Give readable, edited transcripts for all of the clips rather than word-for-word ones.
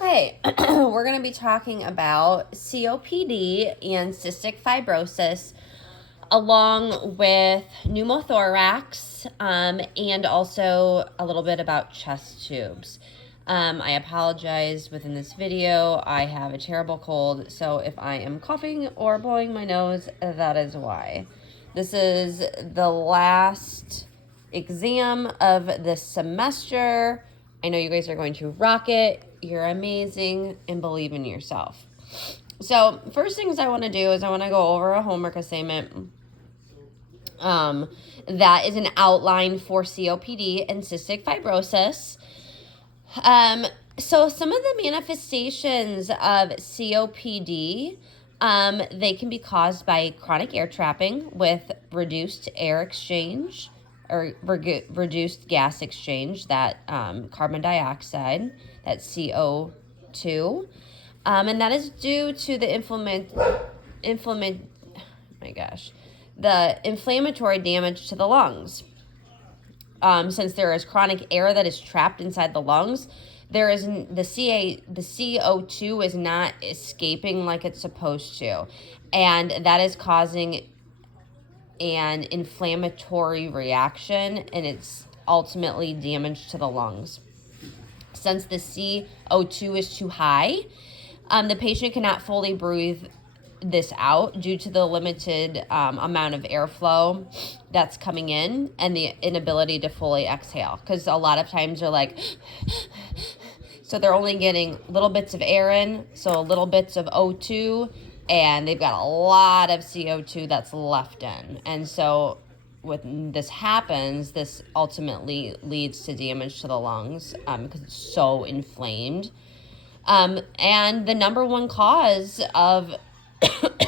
Okay, we're going to be talking about COPD and cystic fibrosis, along with pneumothorax, and also a little bit about chest tubes. I apologize within this video. I have a terrible cold, so if I am coughing or blowing my nose, that is why. This is the last exam of this semester. I know you guys are going to rock it. You're amazing and believe in yourself. So first things I want to do is I want to go over a homework assignment that is an outline for COPD and cystic fibrosis. So some of the manifestations of COPD, they can be caused by chronic air trapping with reduced air exchange or reduced gas exchange, that carbon dioxide, that CO2. And that is due to the the inflammatory damage to the lungs. Since there is chronic air that is trapped inside the lungs, there is the CO2 is not escaping like it's supposed to, and that is causing an inflammatory reaction, and it's ultimately damage to the lungs. Since the CO2 is too high, the patient cannot fully breathe this out due to the limited amount of airflow that's coming in and the inability to fully exhale, because a lot of times they're like, so they're only getting little bits of air in, so little bits of O2, and they've got a lot of CO2 that's left in. And so when this happens, this ultimately leads to damage to the lungs because it's so inflamed. And the number one cause of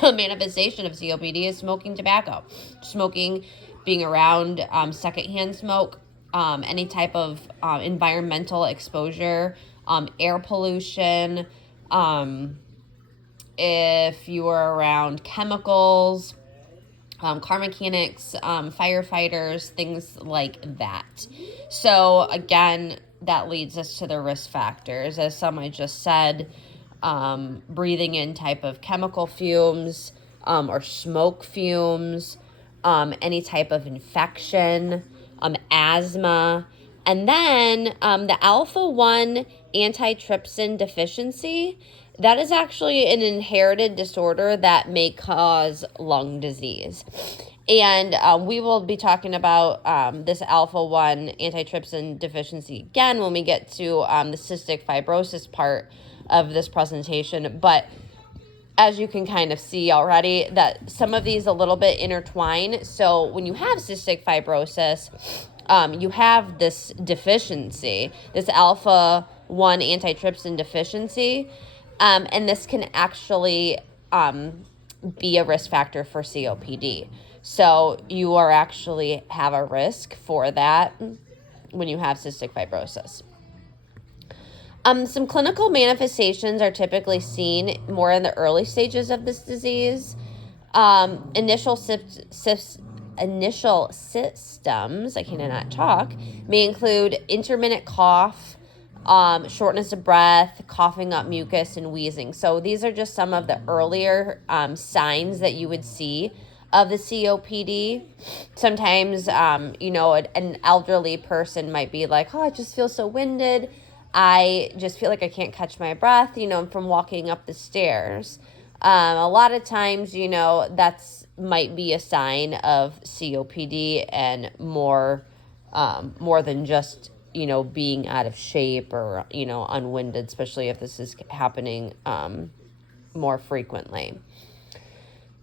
manifestation of COPD is smoking tobacco. Smoking, being around secondhand smoke, any type of environmental exposure, air pollution, if you are around chemicals, car mechanics, firefighters, things like that. So again, that leads us to the risk factors. As some I just said, breathing in type of chemical fumes or smoke fumes, any type of infection, asthma, and then the alpha-1 antitrypsin deficiency. That is actually an inherited disorder that may cause lung disease. And we will be talking about this alpha-1 antitrypsin deficiency again when we get to the cystic fibrosis part of this presentation. But as you can kind of see already, that some of these a little bit intertwine. So when you have cystic fibrosis, you have this deficiency, this alpha-1 antitrypsin deficiency. And this can actually be a risk factor for COPD. So you are actually have a risk for that when you have cystic fibrosis. Some clinical manifestations are typically seen more in the early stages of this disease. Initial symptoms, I cannot talk, may include intermittent cough, shortness of breath, coughing up mucus, and wheezing. So these are just some of the earlier signs that you would see of the COPD. Sometimes, an elderly person might be like, oh, I just feel so winded. I just feel like I can't catch my breath, from walking up the stairs. A lot of times, that's might be a sign of COPD and more than just being out of shape or, unwinded, especially if this is happening more frequently.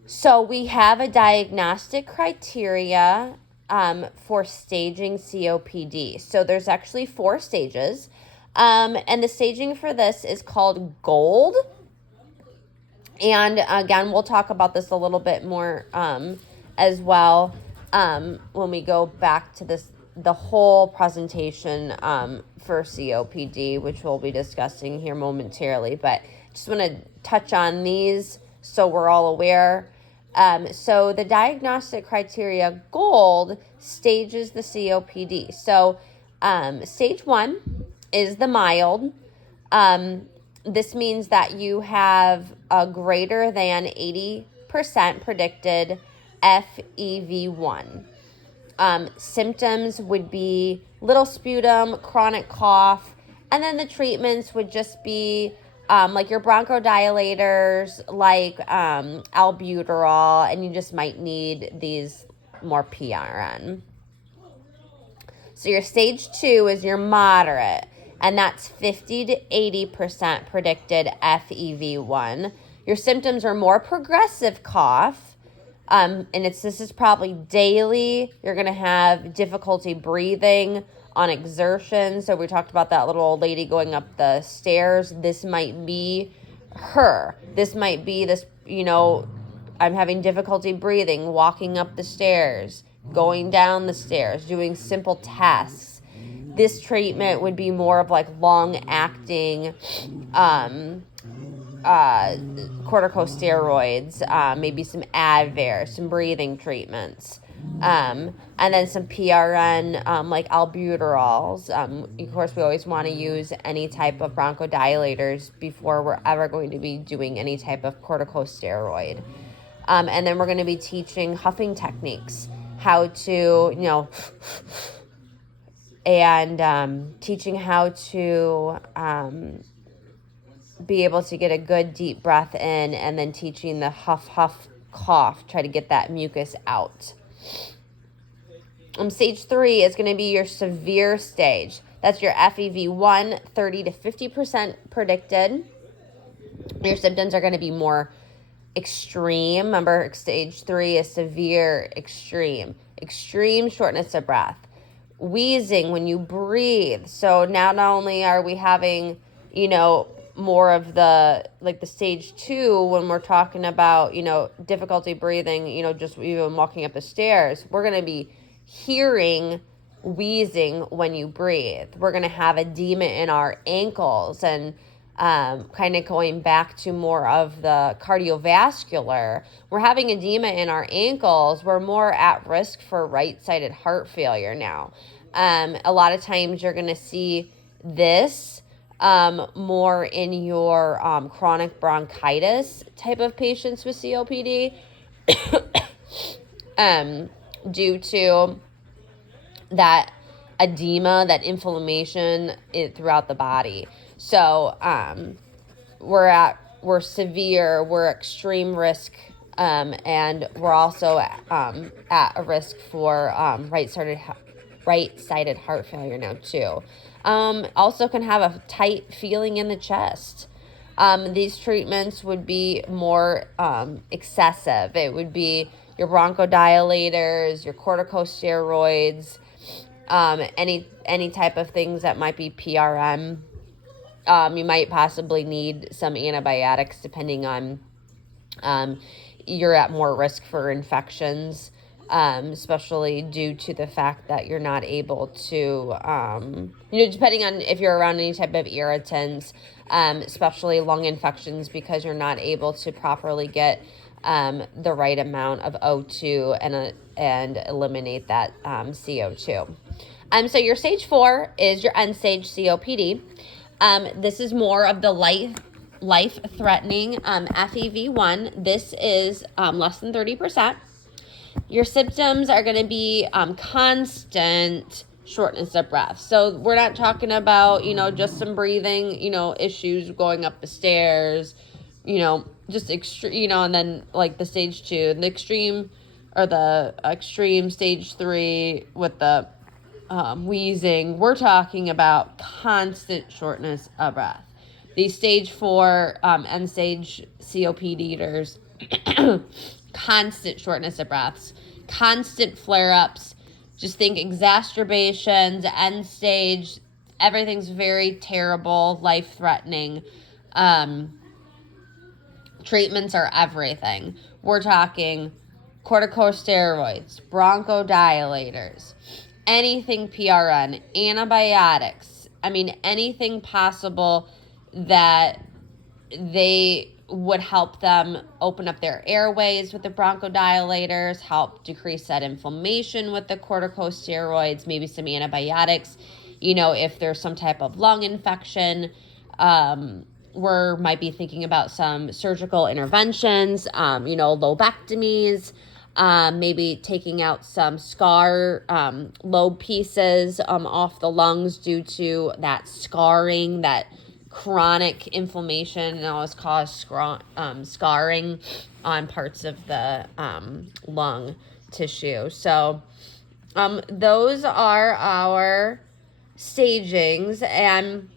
So we have a diagnostic criteria for staging COPD. So there's actually 4 stages. And the staging for this is called GOLD. And again, we'll talk about this a little bit more as well when we go back to the whole presentation for COPD, which we'll be discussing here momentarily. But just want to touch on these so we're all aware. So the diagnostic criteria GOLD stages the COPD. So stage 1 is the mild. This means that you have a greater than 80% predicted FEV1. Symptoms would be little sputum, chronic cough, and then the treatments would just be like your bronchodilators, like albuterol, and you just might need these more PRN. So your stage 2 is your moderate, and that's 50 to 80% predicted FEV1. Your symptoms are more progressive cough, and this is probably daily. You're going to have difficulty breathing on exertion. So we talked about that little old lady going up the stairs. This might be her. This might be this, I'm having difficulty breathing, walking up the stairs, going down the stairs, doing simple tasks. This treatment would be more of like long-acting corticosteroids, maybe some Advair, some breathing treatments, and then some PRN, like albuterols. Of course, we always want to use any type of bronchodilators before we're ever going to be doing any type of corticosteroid. And then we're going to be teaching huffing techniques, how to, and teaching how to be able to get a good deep breath in, and then teaching the huff, huff, cough, try to get that mucus out. Stage 3 is going to be your severe stage. That's your FEV1, 30 to 50% predicted. Your symptoms are going to be more extreme. Remember, stage 3 is severe, extreme shortness of breath, wheezing when you breathe. So now not only are we having, more of the stage 2 when we're talking about, difficulty breathing, just even walking up the stairs, we're going to be hearing wheezing when you breathe. We're going to have edema in our ankles, and kind of going back to more of the cardiovascular, we're having edema in our ankles. We're more at risk for right-sided heart failure now. A lot of times you're going to see this more in your chronic bronchitis type of patients with COPD due to that edema, that inflammation throughout the body. So we're severe, we're extreme risk, and we're also at a risk for right-sided heart failure now too. Also can have a tight feeling in the chest. These treatments would be more excessive. It would be your bronchodilators, your corticosteroids, any type of things that might be PRM. You might possibly need some antibiotics depending on you're at more risk for infections, especially due to the fact that you're not able to, depending on if you're around any type of irritants, especially lung infections, because you're not able to properly get the right amount of O2 and eliminate that CO2. So your stage 4 is your end-stage COPD. This is more of the life-threatening FEV1. This is less than 30%. Your symptoms are going to be constant shortness of breath. So we're not talking about, just some breathing, issues going up the stairs, just extreme, and then like the stage 2, the extreme stage 3 with the wheezing. We're talking about constant shortness of breath. These stage 4 end stage COPDers, constant shortness of breaths, constant flare-ups. Just think exacerbations, end stage, everything's very terrible, life-threatening. Treatments are everything. We're talking corticosteroids, bronchodilators, anything PRN, antibiotics. Anything possible that they would help them open up their airways with the bronchodilators, help decrease that inflammation with the corticosteroids, maybe some antibiotics, if there's some type of lung infection, might be thinking about some surgical interventions, lobectomies, maybe taking out some scar lobe pieces off the lungs due to that scarring, that chronic inflammation, and always cause scarring on parts of the lung tissue. So those are our stagings, and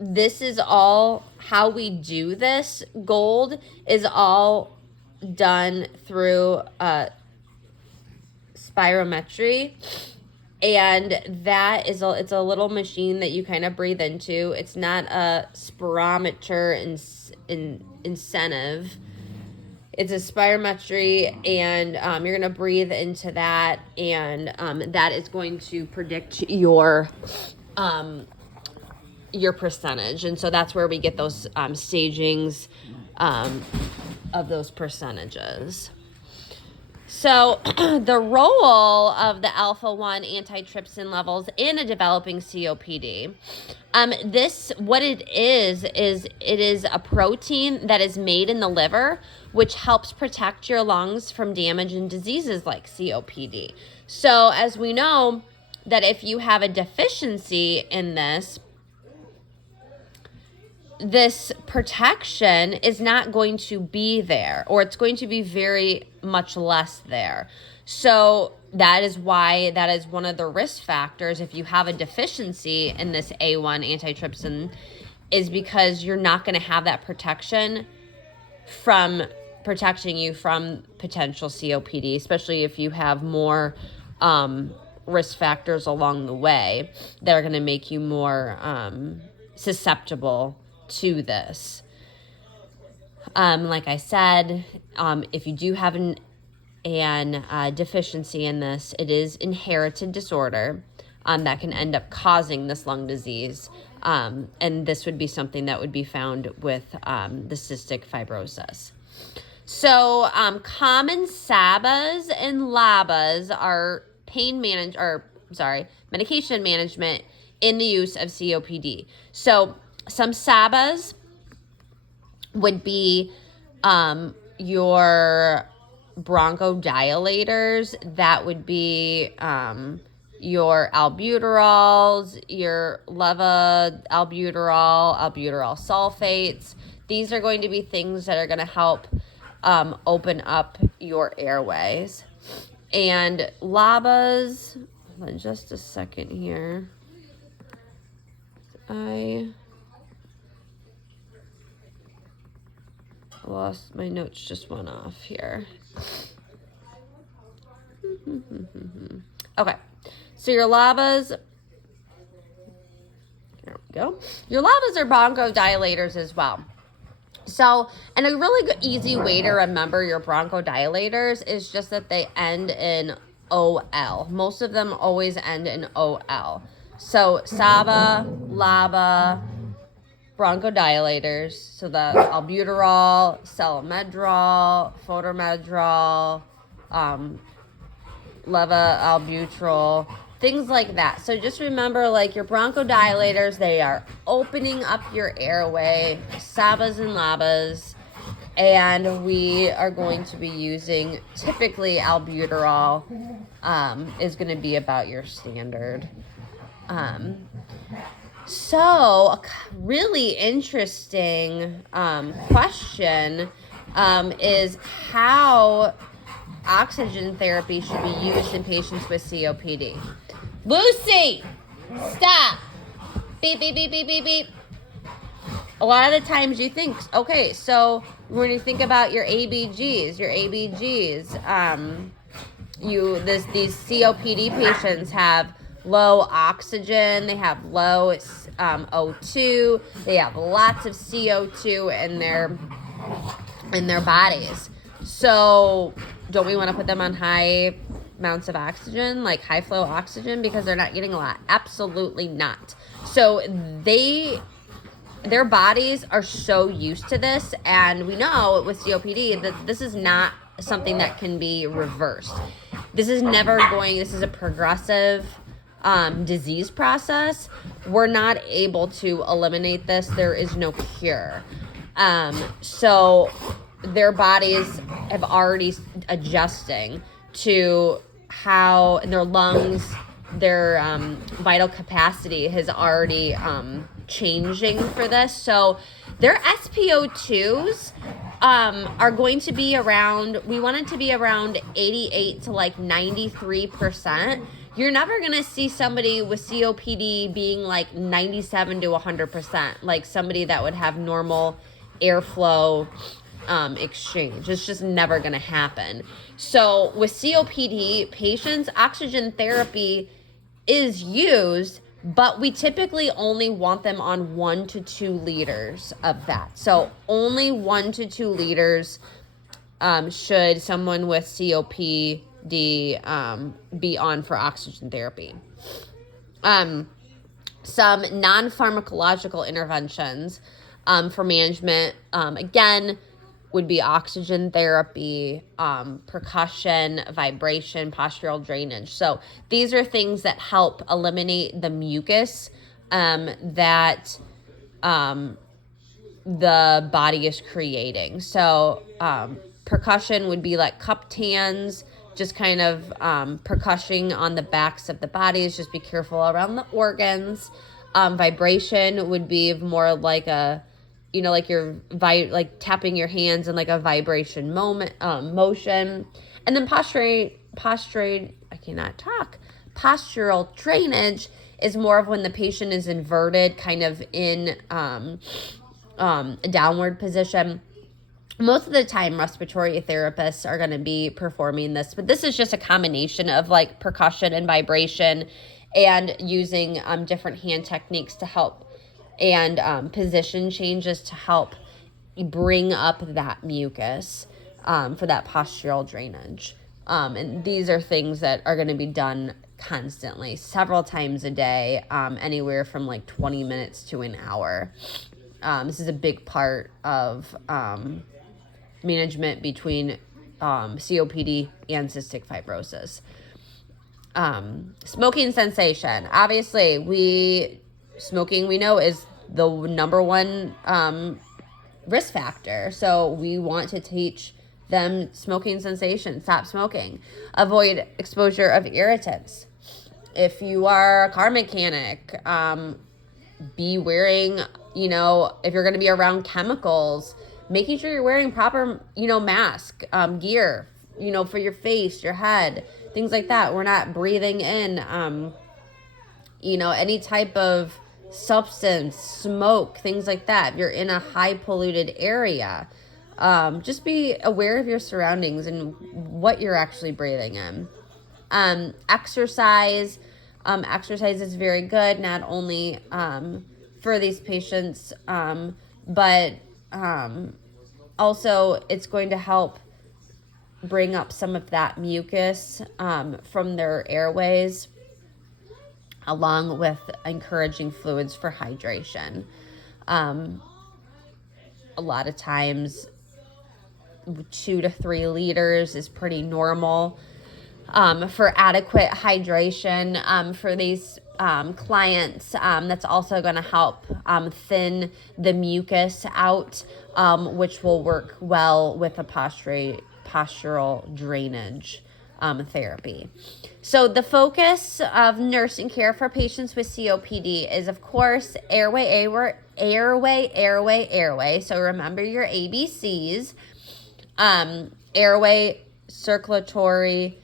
this is all how we do this. Gold is all done through spirometry, and that is it's a little machine that you kind of breathe into. It's not a spirometer incentive. It's a spirometry, and you're going to breathe into that, and that is going to predict your percentage. And so that's where we get those stagings of those percentages. So the role of the alpha-1 antitrypsin levels in a developing COPD, what it is it is a protein that is made in the liver, which helps protect your lungs from damage and diseases like COPD. So as we know, that if you have a deficiency in this protection is not going to be there, or it's going to be very much less there. So that is why that is one of the risk factors if you have a deficiency in this A1 antitrypsin, is because you're not going to have that protection from protecting you from potential COPD, especially if you have more risk factors along the way that are going to make you more susceptible to this. Like I said, if you do have an deficiency in this, it is inherited disorder that can end up causing this lung disease. And this would be something that would be found with the cystic fibrosis. So common SABAs and LABAs are medication management in the use of COPD. So some SABAs would be your bronchodilators. That would be your albuterols, your levoalbuterol, albuterol sulfates. These are going to be things that are going to help open up your airways. And LABAs, hold on just a second here. I lost my notes, just went off here. Okay, so your LABAs, there we go. Your LABAs are bronchodilators as well. So, and a really good, easy way to remember your bronchodilators is just that they end in OL. Most of them always end in OL. So, SABA, LABA, bronchodilators, so the albuterol, citalopram, formoterol, levoalbuterol, things like that. So just remember, like, your bronchodilators, they are opening up your airway, SABAs and LABAs, and we are going to be using, typically albuterol is going to be about your standard. So a really interesting question is how oxygen therapy should be used in patients with COPD. Lucy, stop. Beep, beep, beep, beep, beep, beep. A lot of the times you think, okay, so when you think about your ABGs, these COPD patients have low oxygen, they have low O2, they have lots of CO2 in their bodies. So don't we want to put them on high amounts of oxygen, like high flow oxygen, because they're not getting a lot? Absolutely not. So their bodies are so used to this, and we know with COPD that this is not something that can be reversed. This is a progressive disease process, we're not able to eliminate this. There is no cure. So their bodies have already adjusting to how their lungs, their vital capacity has already changing for this. So their SpO2s are going to be around, we want it to be around 88 to like 93%. You're never going to see somebody with COPD being like 97 to 100%, like somebody that would have normal airflow exchange. It's just never going to happen. So with COPD patients, oxygen therapy is used, but we typically only want them on 1 to 2 liters of that. So only 1 to 2 liters should someone with COPD be on for oxygen therapy. Some non-pharmacological interventions for management, again, would be oxygen therapy, percussion, vibration, postural drainage. So these are things that help eliminate the mucus that the body is creating. So percussion would be like cupped hands, just kind of percussing on the backs of the bodies. Just be careful around the organs. Vibration would be more like a, like you're like tapping your hands in like a vibration motion. And then postural drainage is more of when the patient is inverted, kind of in a downward position. Most of the time, respiratory therapists are going to be performing this, but this is just a combination of like percussion and vibration and using different hand techniques to help, and position changes to help bring up that mucus for that postural drainage. And these are things that are going to be done constantly, several times a day, anywhere from like 20 minutes to an hour. This is a big part of management between COPD and cystic fibrosis. Smoking cessation. Obviously, smoking we know is the number one risk factor. So we want to teach them smoking cessation, stop smoking, avoid exposure of irritants. If you are a car mechanic, be wearing, if you're going to be around chemicals, making sure you're wearing proper, mask, gear, for your face, your head, things like that. We're not breathing in, any type of substance, smoke, things like that. If you're in a high polluted area, just be aware of your surroundings and what you're actually breathing in. Exercise. Exercise is very good, not only for these patients, but also it's going to help bring up some of that mucus from their airways, along with encouraging fluids for hydration. A lot of times 2 to 3 liters is pretty normal for adequate hydration for these clients. That's also going to help thin the mucus out, which will work well with a postural drainage therapy. So the focus of nursing care for patients with COPD is, of course, airway. So remember your ABCs, airway, circulatory,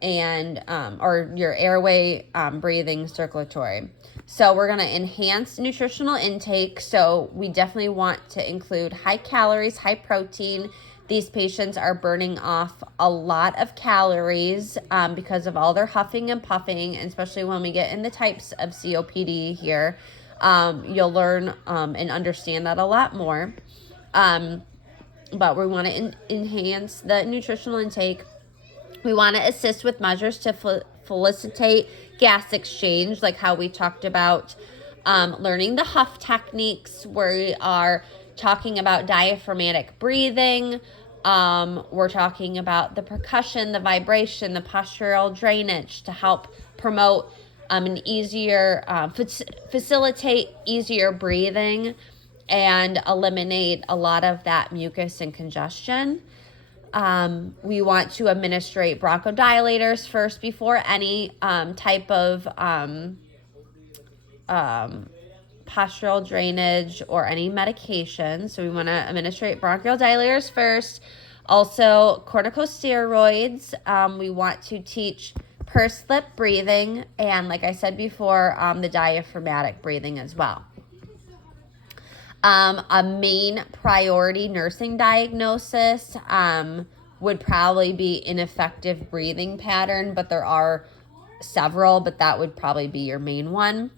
and or your airway, breathing, circulatory. So we're going to enhance nutritional intake. So we definitely want to include high calories, high protein. These patients are burning off a lot of calories because of all their huffing and puffing, especially when we get in the types of COPD here. You'll learn and understand that a lot more. But we want to enhance the nutritional intake. We want to assist with measures to facilitate gas exchange, like how we talked about learning the huff techniques. We are talking about diaphragmatic breathing. We're talking about the percussion, the vibration, the postural drainage to help promote an easier, facilitate easier breathing and eliminate a lot of that mucus and congestion. We want to administrate bronchodilators first before any type of postural drainage or any medication. So we want to administrate bronchodilators first. Also, corticosteroids. We want to teach pursed lip breathing, and like I said before, the diaphragmatic breathing as well. A main priority nursing diagnosis would probably be ineffective breathing pattern, but there are several, but that would probably be your main one.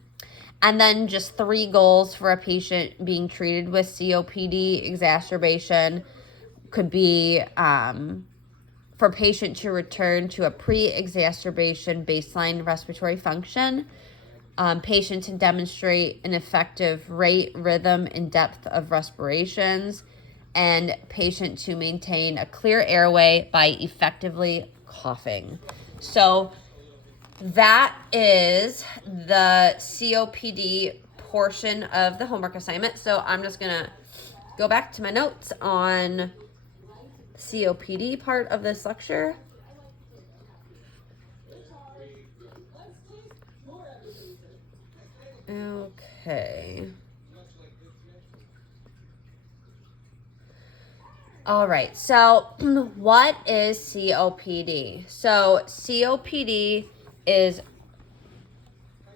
And then just 3 goals for a patient being treated with COPD exacerbation could be for patient to return to a pre-exacerbation baseline respiratory function, patient to demonstrate an effective rate, rhythm, and depth of respirations, and patient to maintain a clear airway by effectively coughing. So that is the COPD portion of the homework assignment. So I'm just going to go back to my notes on COPD part of this lecture. Okay. All right. So what is COPD? So COPD is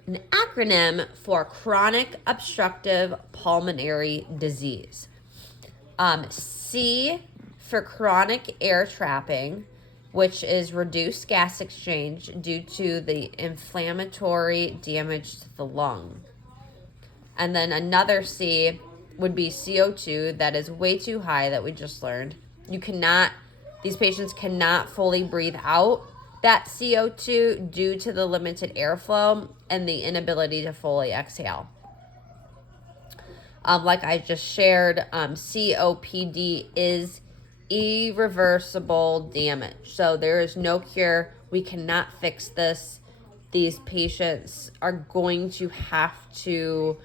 an acronym for chronic obstructive pulmonary disease. C for chronic air trapping, which is reduced gas exchange due to the inflammatory damage to the lung. And then another C would be CO2 that is way too high that we just learned. These patients cannot fully breathe out that CO2 due to the limited airflow and the inability to fully exhale. Like I just shared, COPD is irreversible damage. So there is no cure. We cannot fix this. These patients are going to have to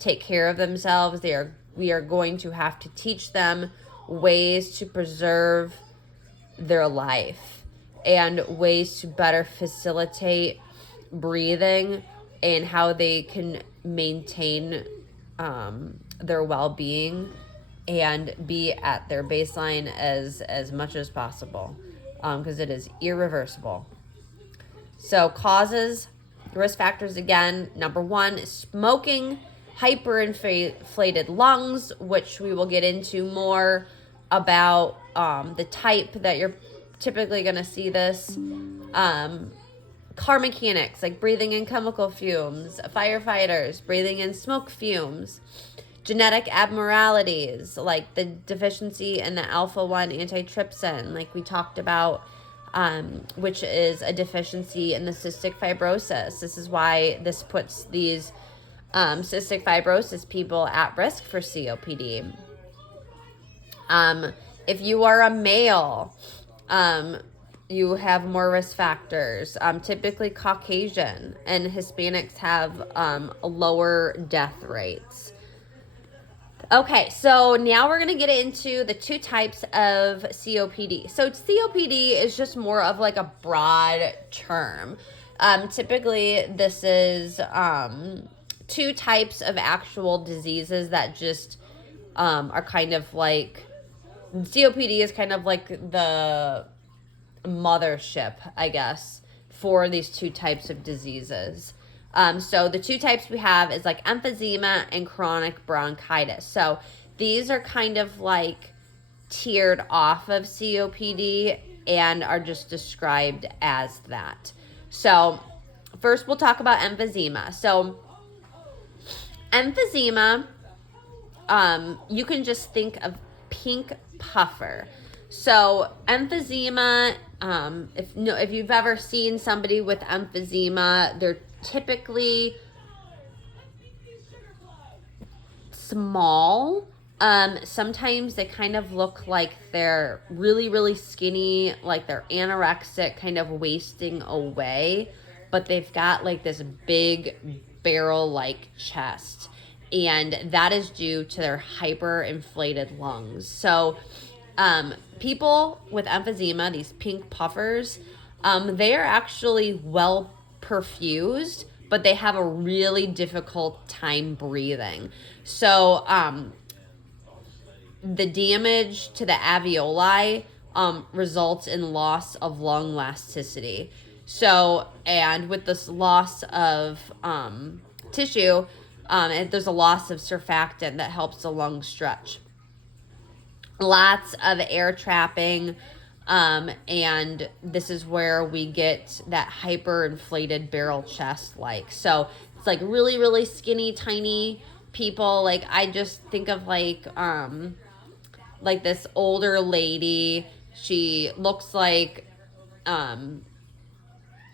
take care of themselves. We are going to have to teach them ways to preserve their life and ways to better facilitate breathing and how they can maintain their well-being and be at their baseline as much as possible, because it is irreversible. So causes, risk factors again, number 1 is smoking, hyperinflated lungs, which we will get into more about the type that you're typically going to see this. Car mechanics, like breathing in chemical fumes, firefighters, breathing in smoke fumes, genetic abnormalities, like the deficiency in the alpha-1 antitrypsin, like we talked about, which is a deficiency in the cystic fibrosis. This is why this puts these cystic fibrosis people at risk for COPD. If you are a male, you have more risk factors. Typically Caucasian and Hispanics have lower death rates. Okay, so now we're going to get into the 2 types of COPD. So COPD is just more of like a broad term. Typically, this is 2 types of actual diseases that just are kind of like, COPD is kind of like the mothership, I guess, for these 2 types of diseases. So the 2 types we have is like emphysema and chronic bronchitis. So these are kind of like tiered off of COPD and are just described as that. So first we'll talk about emphysema. So emphysema, you can just think of pink puffer. So emphysema, if you've ever seen somebody with emphysema, they're typically small. Sometimes they kind of look like they're really, really skinny, like they're anorexic, kind of wasting away. but they've got like this big barrel-like chest. And that is due to their hyperinflated lungs. So people with emphysema, these pink puffers, they are actually well perfused, but they have a really difficult time breathing. So the damage to the alveoli results in loss of lung elasticity. So, and with this loss of tissue, there's a loss of surfactant that helps the lungs stretch. Lots of air trapping, and this is where we get that hyperinflated barrel chest like. So it's like really, really skinny, tiny people. Like I just think of like this older lady. She looks like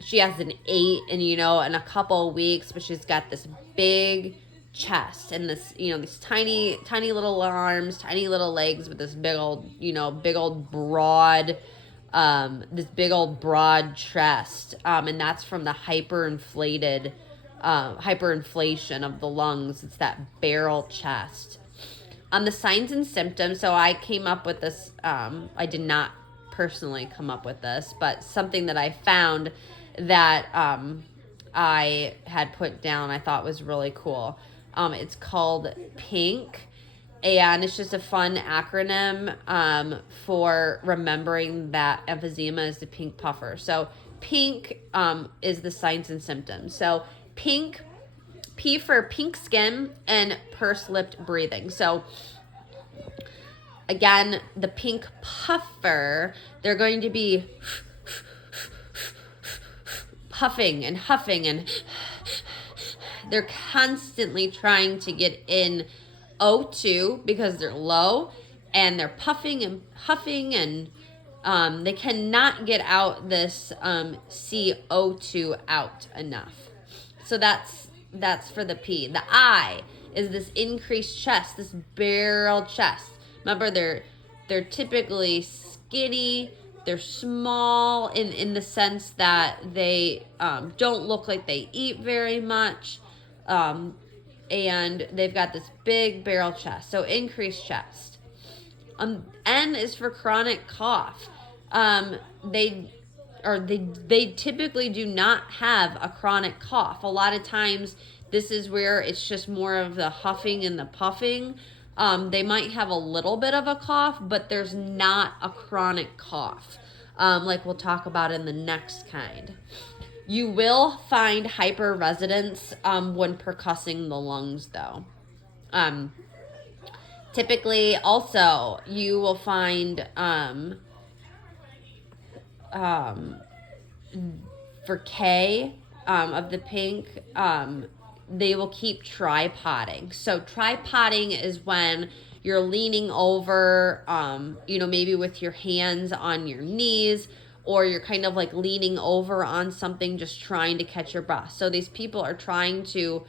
she has an 8 in a couple of weeks, but she's got this big chest and this, these tiny little arms, tiny little legs with this big old broad, this big old broad chest. And that's from the hyperinflation of the lungs. It's that barrel chest. The signs and symptoms. So I came up with this. I did not personally come up with this, but something that I found that I had put down I thought was really cool. It's called PINK, and it's just a fun acronym for remembering that emphysema is the pink puffer. So PINK is the signs and symptoms. So PINK, P for pink skin and pursed-lipped breathing. So again, the pink puffer, they're going to be puffing and huffing, and they're constantly trying to get in O2 because they're low, and they're puffing and huffing, and they cannot get out this CO2 out enough. So that's for the P. The I is this increased chest, this barrel chest. Remember, they're typically skinny. They're small in the sense that they don't look like they eat very much. And they've got this big barrel chest, so increased chest. N is for chronic cough. They typically do not have a chronic cough. A lot of times, this is where it's just more of the huffing and the puffing. They might have a little bit of a cough, but there's not a chronic cough, like we'll talk about in the next kind. You will find hyperresidence when percussing the lungs, though. Typically, also, you will find for K of the pink, they will keep tripoding. So tripoding is when you're leaning over, maybe with your hands on your knees, or you're kind of like leaning over on something, just trying to catch your breath. So these people are trying to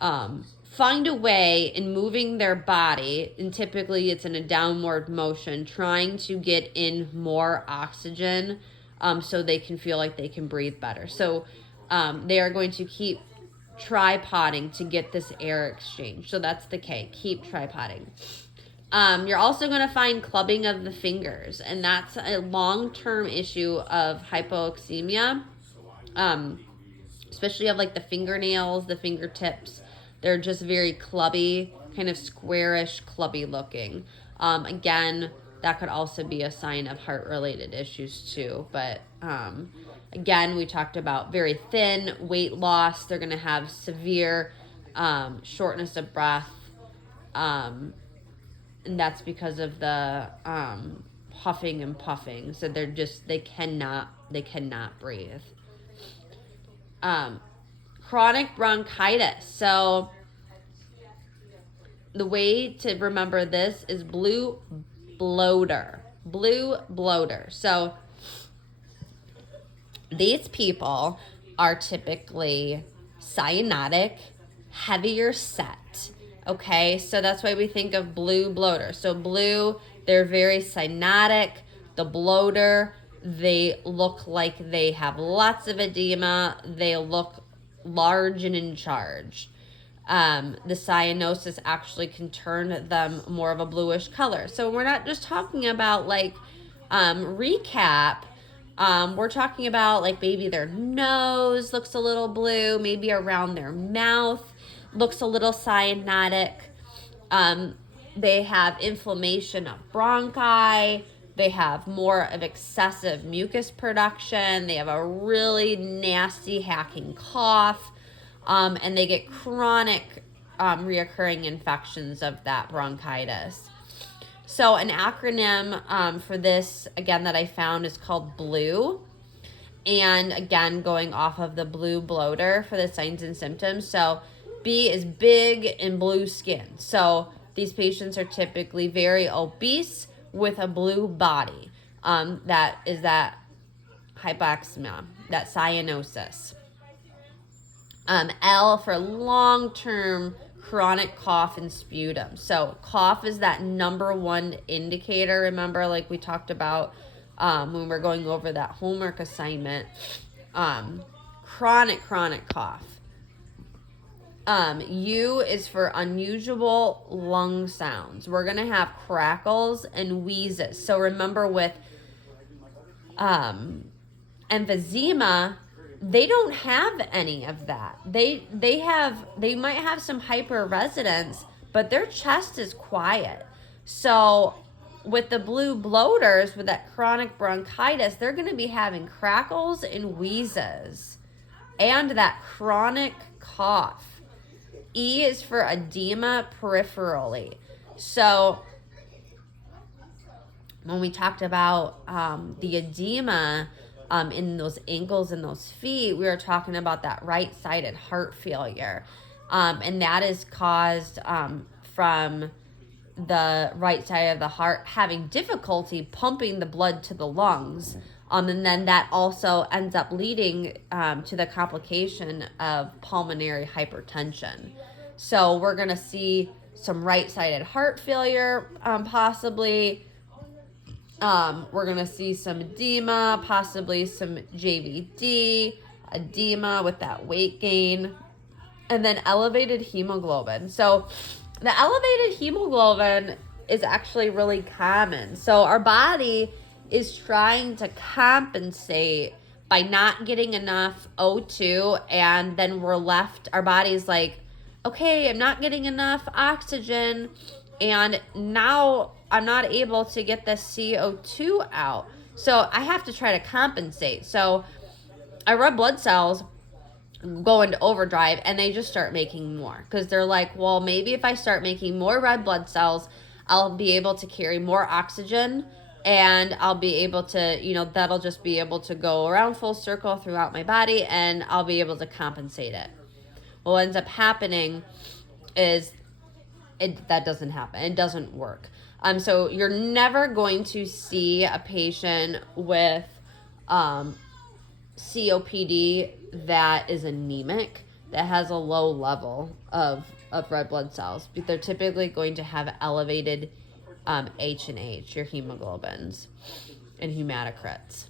find a way in moving their body, and typically it's in a downward motion, trying to get in more oxygen so they can feel like they can breathe better. So they are going to keep tripoding to get this air exchange. So that's the K, keep tripoding. You're also going to find clubbing of the fingers, and that's a long-term issue of hypoxemia, especially of like the fingernails, the fingertips. They're just very clubby, kind of squarish, clubby looking. Again, that could also be a sign of heart-related issues too. But again, we talked about very thin, weight loss. They're going to have severe shortness of breath. And that's because of the huffing and puffing. So they cannot breathe. Chronic bronchitis. So the way to remember this is blue bloater. Blue bloater. So these people are typically cyanotic, heavier set. Okay, so that's why we think of blue bloater. So blue, they're very cyanotic. The bloater, They look like they have lots of edema. They look large and in charge. The cyanosis actually can turn them more of a bluish color. So we're not just talking about like recap. We're talking about like maybe their nose looks a little blue, maybe around their mouth looks a little cyanotic. They have inflammation of bronchi. They have more of excessive mucus production. They have a really nasty hacking cough. And they get chronic reoccurring infections of that bronchitis. So an acronym for this, again, that I found is called BLUE. And again, going off of the blue bloater for the signs and symptoms. So B is big and blue skin. So these patients are typically very obese with a blue body. That is that hypoxemia, that cyanosis. L for long-term chronic cough and sputum. So cough is that number one indicator. Remember, like we talked about when we're going over that homework assignment. Chronic cough. U is for unusual lung sounds. We're going to have crackles and wheezes. So remember with emphysema, they don't have any of that. They might have some hyperresonance, but their chest is quiet. So with the blue bloaters, with that chronic bronchitis, they're going to be having crackles and wheezes and that chronic cough. E is for edema peripherally. So when we talked about the edema in those ankles and those feet, we were talking about that right-sided heart failure. And that is caused from the right side of the heart having difficulty pumping the blood to the lungs. And then that also ends up leading to the complication of pulmonary hypertension. So we're going to see some right-sided heart failure possibly. We're going to see some edema, possibly some JVD, edema with that weight gain, and then elevated hemoglobin. So the elevated hemoglobin is actually really common. So our body is trying to compensate by not getting enough O2, and then we're left, our body's like, okay, I'm not getting enough oxygen, and now I'm not able to get the CO2 out. So I have to try to compensate. So our red blood cells go into overdrive and they just start making more because they're like, well, maybe if I start making more red blood cells, I'll be able to carry more oxygen and I'll be able to, that'll just be able to go around full circle throughout my body and I'll be able to compensate it. What ends up happening is that doesn't happen. It doesn't work. So you're never going to see a patient with COPD that is anemic, that has a low level of red blood cells. They're typically going to have elevated H&H, your hemoglobins, and hematocrits.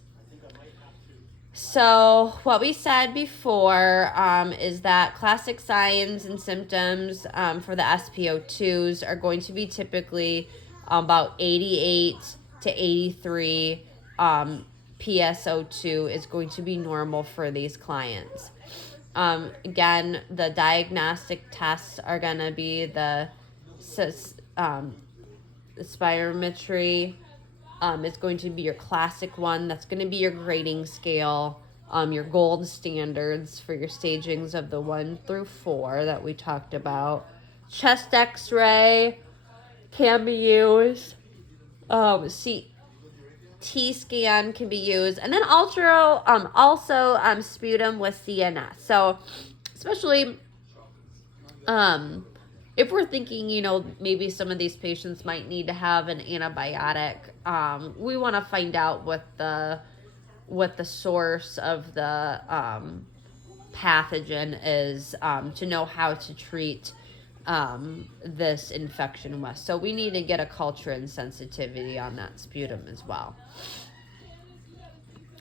So what we said before is that classic signs and symptoms for the SpO2s are going to be typically about 88 to 83 PSO2 is going to be normal for these clients. Again, the diagnostic tests are going to be the spirometry. It's going to be your classic one. That's going to be your grading scale, your gold standards for your stagings of the 1 through 4 that we talked about. Chest x-ray can be used. CT scan can be used. And then also sputum with CNS. So especially if we're thinking, maybe some of these patients might need to have an antibiotic, we want to find out what the source of the pathogen is to know how to treat this infection with. So we need to get a culture and sensitivity on that sputum as well.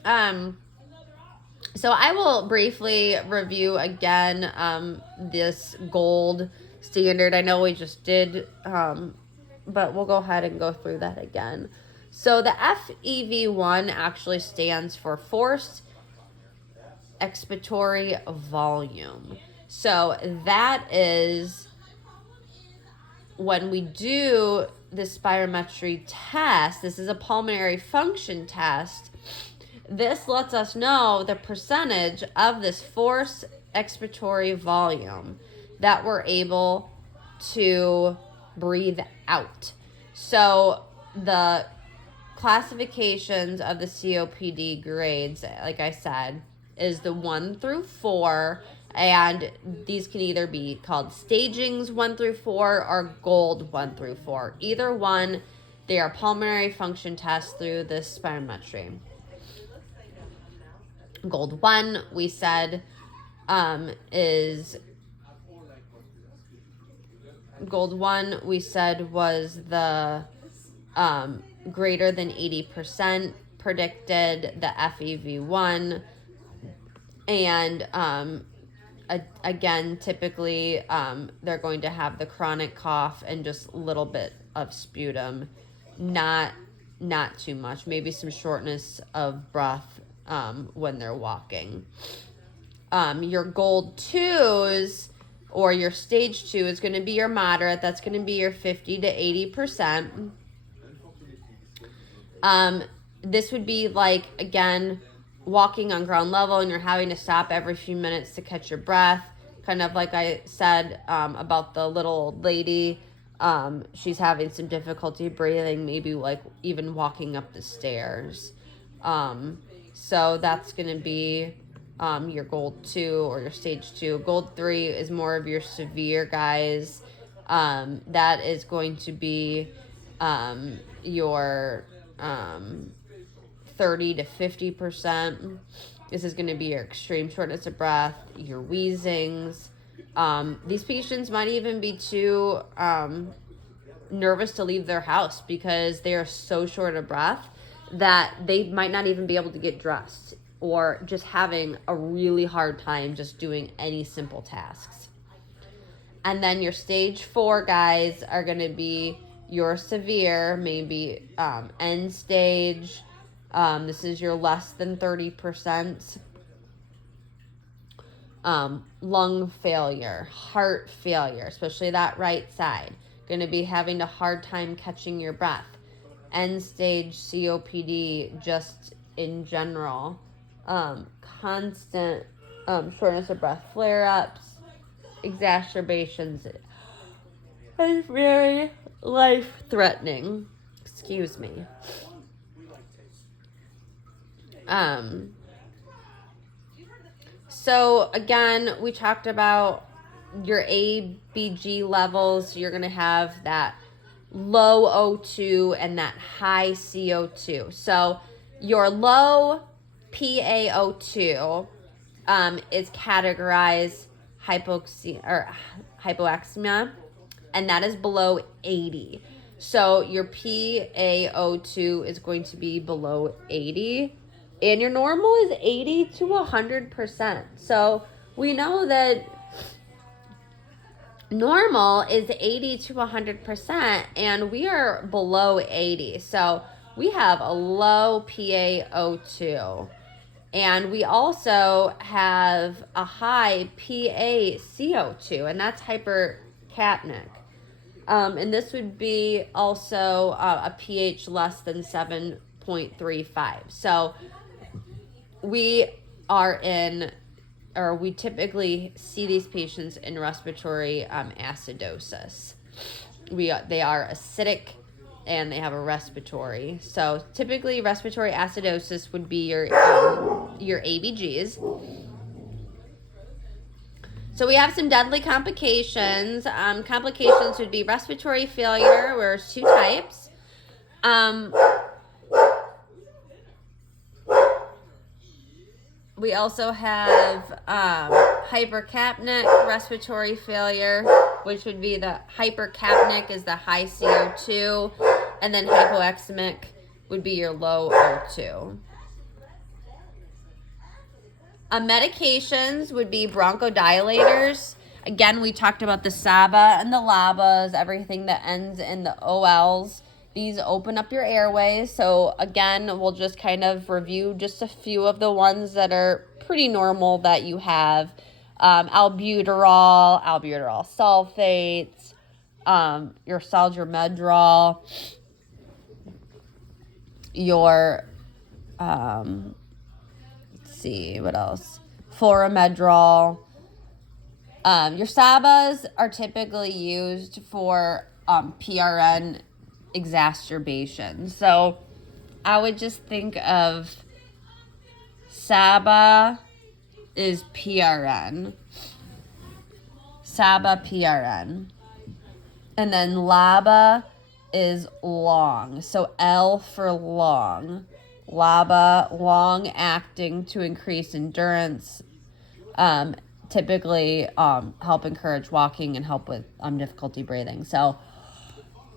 So I will briefly review again this gold standard. I know we just did, but we'll go ahead and go through that again. So the FEV1 actually stands for forced expiratory volume. So that is when we do the spirometry test. This is a pulmonary function test. This lets us know the percentage of this forced expiratory volume that we're able to breathe out. So the classifications of the COPD grades, like I said, is the 1 through 4, and these can either be called stagings 1 through 4 or gold 1 through 4. Either one, they are pulmonary function tests through this spirometry. Gold 1, we said, is gold 1, we said, was the greater than 80% predicted the FEV1, and again, typically they're going to have the chronic cough and just a little bit of sputum, not too much, maybe some shortness of breath when they're walking. Your gold 2s or your stage 2 is going to be your moderate. That's going to be your 50 to 80%. This would be like, again, walking on ground level and you're having to stop every few minutes to catch your breath. Kind of like I said about the little old lady. She's having some difficulty breathing, maybe like even walking up the stairs. So that's going to be your gold 2 or your stage 2. Gold 3 is more of your severe guys. That is going to be your 30 to 50%. This is going to be your extreme shortness of breath, your wheezings. These patients might even be too nervous to leave their house because they are so short of breath that they might not even be able to get dressed, or just having a really hard time just doing any simple tasks. And then your stage 4 guys are going to be your severe, maybe end stage. This is your less than 30%. Lung failure, heart failure, especially that right side. Going to be having a hard time catching your breath. End stage COPD just in general. Constant shortness of breath flare-ups, exacerbations. It's very life-threatening. Excuse me. So again, we talked about your ABG levels. You're going to have that low O2 and that high CO2. So your low PaO2 is categorized hypoxemia, and that is below 80. So your PaO2 is going to be below 80, and your normal is 80 to 100%. So we know that normal is 80 to 100%, and we are below 80. So we have a low PaO2. And we also have a high PaCO2, and that's hypercapnic. And this would be also a pH less than 7.35. So we typically see these patients in respiratory acidosis. They are acidic and they have a respiratory. So typically respiratory acidosis would be your ABGs. So we have some deadly complications. Complications would be respiratory failure, where there's 2 types. We also have hypercapnic respiratory failure, which would be the hypercapnic is the high CO2, and then hypoxemic would be your low O2. Medications would be bronchodilators. Again, we talked about the SABA and the LABAs, everything that ends in the OLs. These open up your airways. So again, we'll just kind of review just a few of the ones that are pretty normal that you have. Albuterol sulfates, your Salgirmedrol, your, let's see, what else? Florimedrol. Your SABAs are typically used for PRN exacerbation. So I would just think of SABA is PRN. SABA PRN. And then LABA is long. So L for long. LABA, long acting to increase endurance. Typically help encourage walking and help with difficulty breathing. So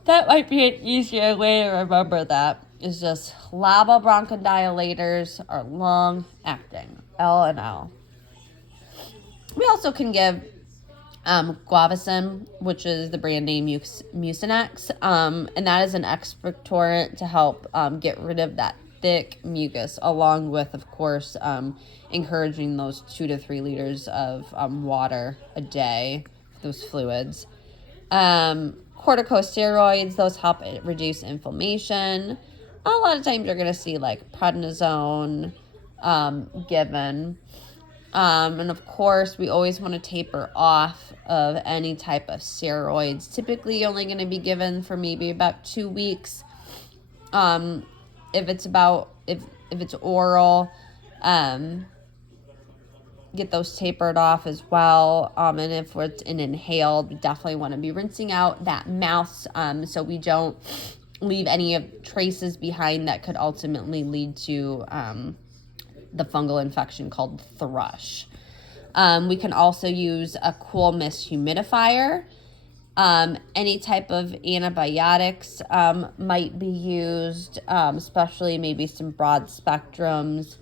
that might be an easier way to remember that. Is just LABA bronchodilators are long acting. L and L. We also can give Guavacin, which is the brand name Mucinex, and that is an expectorant to help get rid of that thick mucus, along with, of course, encouraging those 2 to 3 liters of water a day, those fluids. Corticosteroids, those help reduce inflammation. A lot of times you're going to see like prednisone given. And of course, we always want to taper off of any type of steroids. Typically, you're only going to be given for maybe about 2 weeks. If it's oral, get those tapered off as well. And if it's an inhaled, we definitely want to be rinsing out that mouth so we don't leave any of traces behind that could ultimately lead to the fungal infection called thrush. We can also use a cool mist humidifier. Any type of antibiotics might be used, especially maybe some broad spectrums.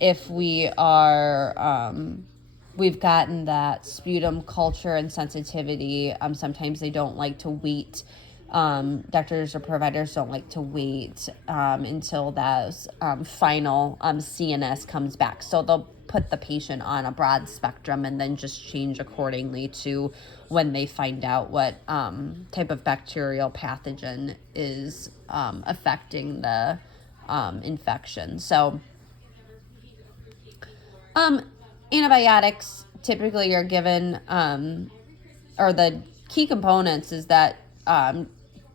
If we are, we've gotten that sputum culture and sensitivity, sometimes they don't like to wait. Doctors or providers don't like to wait until that final CNS comes back. So they'll put the patient on a broad spectrum and then just change accordingly to when they find out what type of bacterial pathogen is affecting the infection. So antibiotics typically are given, or the key components is that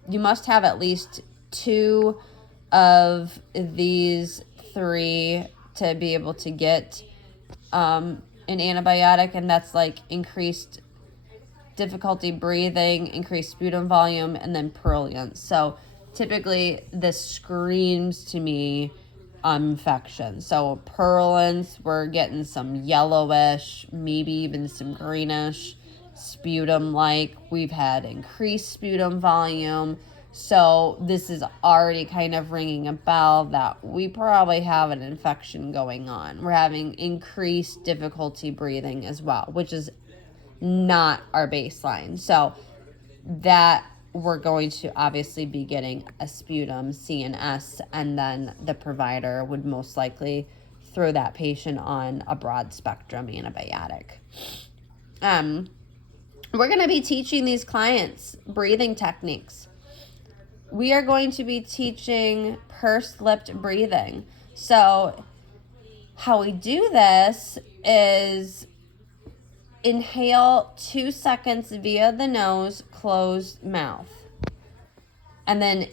you must have at least 2 of these 3 to be able to get an antibiotic, and that's like increased difficulty breathing, increased sputum volume, and then purulence. So typically this screams to me infection. So purulence, we're getting some yellowish, maybe even some greenish sputum, like we've had increased sputum volume. So this is already kind of ringing a bell that we probably have an infection going on. We're having increased difficulty breathing as well, which is not our baseline. So that we're going to obviously be getting a sputum CNS, and then the provider would most likely throw that patient on a broad spectrum antibiotic. We're going to be teaching these clients breathing techniques. We are going to be teaching pursed-lipped breathing. So how we do this is inhale 2 seconds via the nose, closed mouth. And then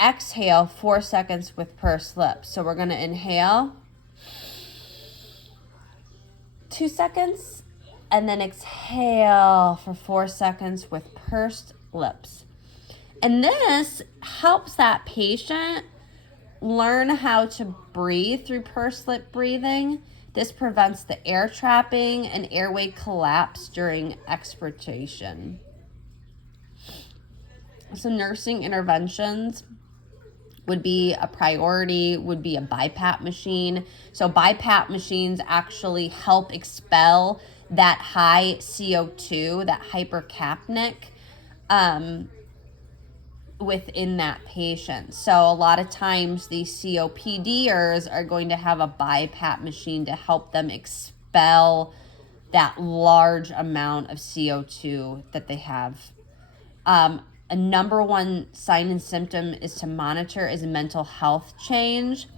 exhale 4 seconds with pursed lips. So we're going to inhale 2 seconds and then exhale for 4 seconds with pursed lips. And this helps that patient learn how to breathe through pursed lip breathing. This prevents the air trapping and airway collapse during expiration. So nursing interventions would be a priority, would be a BiPAP machine. So BiPAP machines actually help expel that high CO2, that hypercapnic, within that patient. So a lot of times these COPDers are going to have a BiPAP machine to help them expel that large amount of CO2 that they have. A number one sign and symptom is to monitor is mental health change.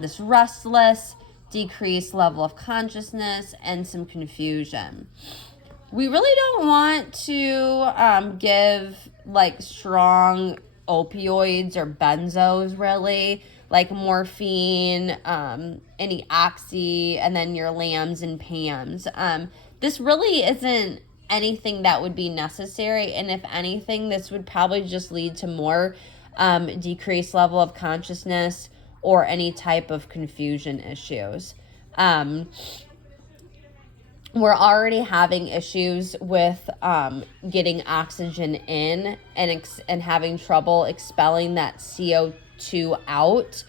This restless, decreased level of consciousness, and some confusion. We really don't want to give like strong opioids or benzos, really, like morphine, any oxy, and then your lambs and pams. This really isn't anything that would be necessary, and if anything, this would probably just lead to more decreased level of consciousness or any type of confusion issues. We're already having issues with getting oxygen in and having trouble expelling that CO2 out.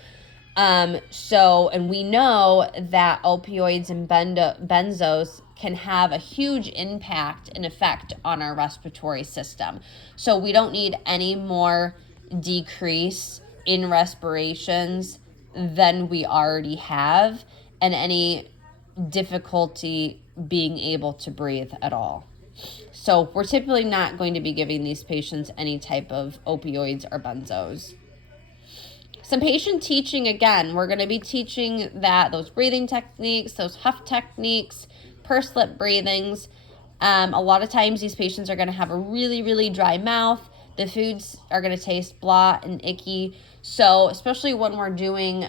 And we know that opioids and benzos can have a huge impact and effect on our respiratory system. So we don't need any more decrease in respirations than we already have, and any difficulty being able to breathe at all. So we're typically not going to be giving these patients any type of opioids or benzos. Some patient teaching, again, we're going to be teaching that those breathing techniques, those huff techniques, pursed lip breathings. A lot of times these patients are going to have a really, really dry mouth. The foods are going to taste blah and icky. So especially when we're doing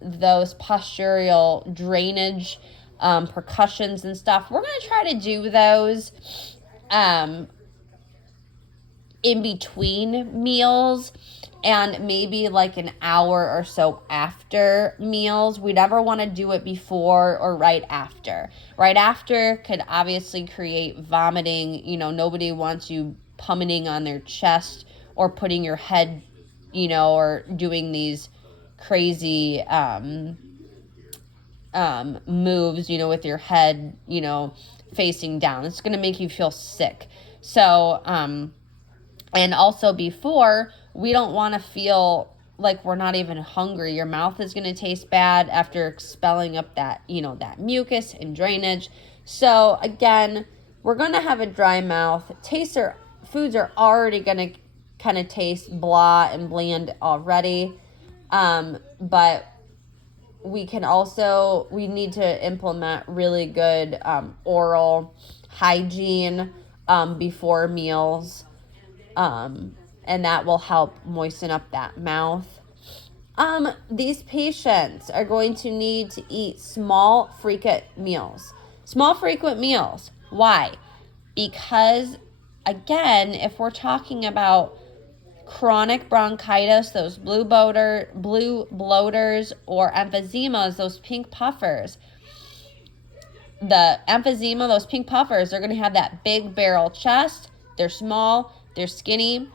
those postural drainage percussions and stuff, we're going to try to do those in between meals and maybe like an hour or so after meals. We never want to do it before or right after. Right after could obviously create vomiting. You know, nobody wants you pummeling on their chest or putting your head, you know, or doing these crazy moves, you know, with your head, you know, facing down. It's going to make you feel sick. So, and also before, we don't want to feel like we're not even hungry. Your mouth is going to taste bad after expelling up that, you know, that mucus and drainage. So again, we're going to have a dry mouth. Foods are already going to kind of taste blah and bland already. But we need to implement really good oral hygiene before meals. And that will help moisten up that mouth. These patients are going to need to eat small, frequent meals. Small, frequent meals. Why? Because, again, if we're talking about chronic bronchitis, those blue bloaters, or emphysemas, those pink puffers, the emphysema, those pink puffers, they're going to have that big barrel chest. They're small. They're skinny.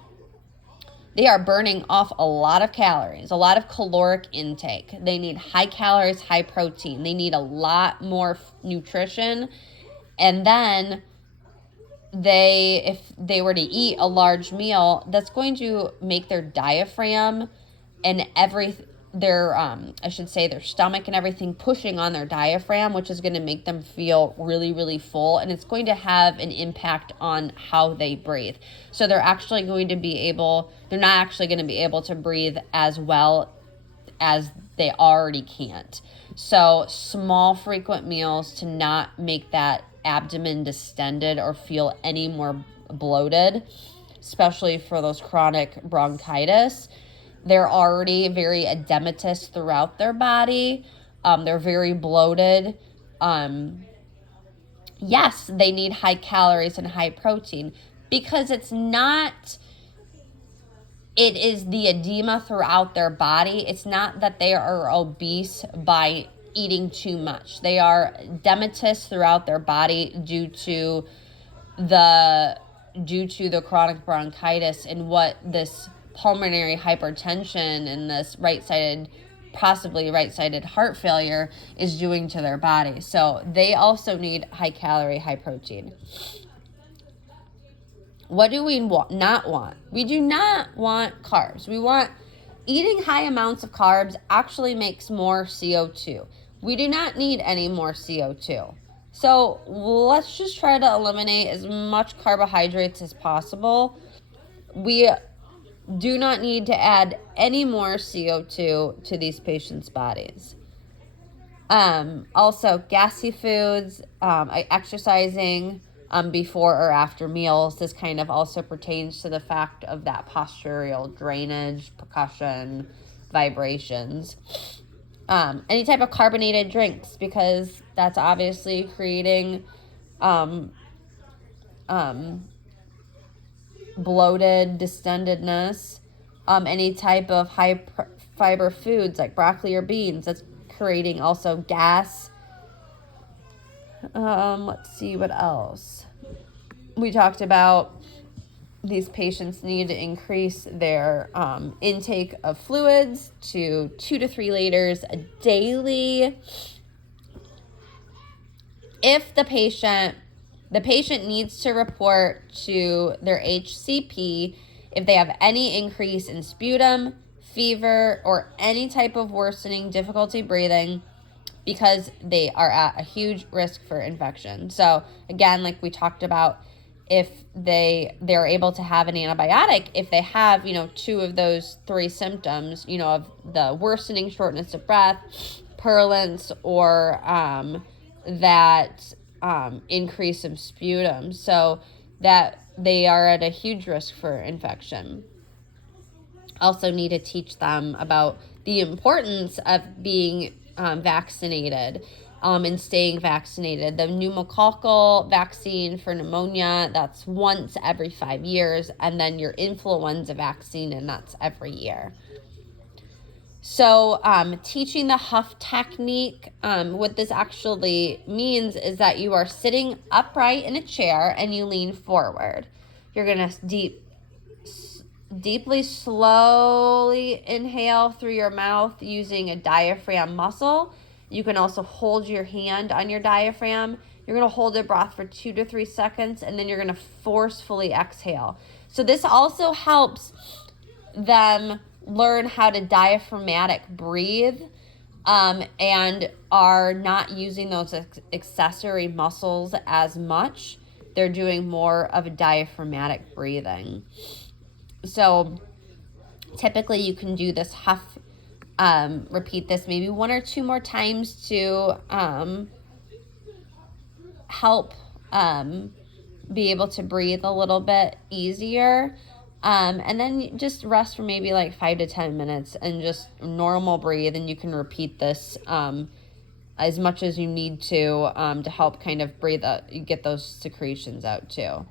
They are burning off a lot of calories, a lot of caloric intake. They need high calories, high protein. They need a lot more nutrition. And then if they were to eat a large meal, that's going to make their diaphragm and their stomach and everything pushing on their diaphragm, which is going to make them feel really, really full. And it's going to have an impact on how they breathe. So they're not actually going to be able to breathe as well as they already can't. So small, frequent meals to not make that abdomen distended or feel any more bloated, especially for those chronic bronchitis. They're already very edematous throughout their body. They're very bloated. Yes, they need high calories and high protein, because it is the edema throughout their body. It's not that they are obese by eating too much. They are edematous throughout their body due to the chronic bronchitis and what this pulmonary hypertension and this possibly right-sided heart failure is doing to their body. So they also need high calorie, high protein. What do we not want? We do not want carbs. Eating high amounts of carbs actually makes more CO2. We do not need any more CO2. So let's just try to eliminate as much carbohydrates as possible. We do not need to add any more CO2 to these patients' bodies. Also, gassy foods, exercising before or after meals. This kind of also pertains to the fact of that postural drainage, percussion, vibrations. Any type of carbonated drinks, because that's obviously creating bloated, distendedness. Any type of high fiber foods like broccoli or beans, that's creating also gas. Let's see what else. We talked about these patients need to increase their intake of fluids to 2 to 3 liters a daily. If the patient needs to report to their HCP if they have any increase in sputum, fever, or any type of worsening difficulty breathing, because they are at a huge risk for infection. So again, like we talked about, if they're able to have an antibiotic, if they have, 2 of those 3 symptoms, of the worsening shortness of breath, purulence, or that increase of sputum, so that they are at a huge risk for infection. Also need to teach them about the importance of being vaccinated and staying vaccinated. The pneumococcal vaccine for pneumonia, that's once every 5 years, and then your influenza vaccine, and that's every year. So teaching the huff technique, what this actually means is that you are sitting upright in a chair and you lean forward. You're going to deeply, slowly inhale through your mouth using a diaphragm muscle. You can also hold your hand on your diaphragm. You're going to hold your breath for 2 to 3 seconds, and then you're going to forcefully exhale. So this also helps them learn how to diaphragmatic breathe and are not using those accessory muscles as much. They're doing more of a diaphragmatic breathing. So typically you can do this huff, repeat this maybe 1 or 2 more times to help be able to breathe a little bit easier. And then just rest for maybe like 5 to 10 minutes and just normal breathe. And you can repeat this as much as you need to help kind of breathe out, get those secretions out too.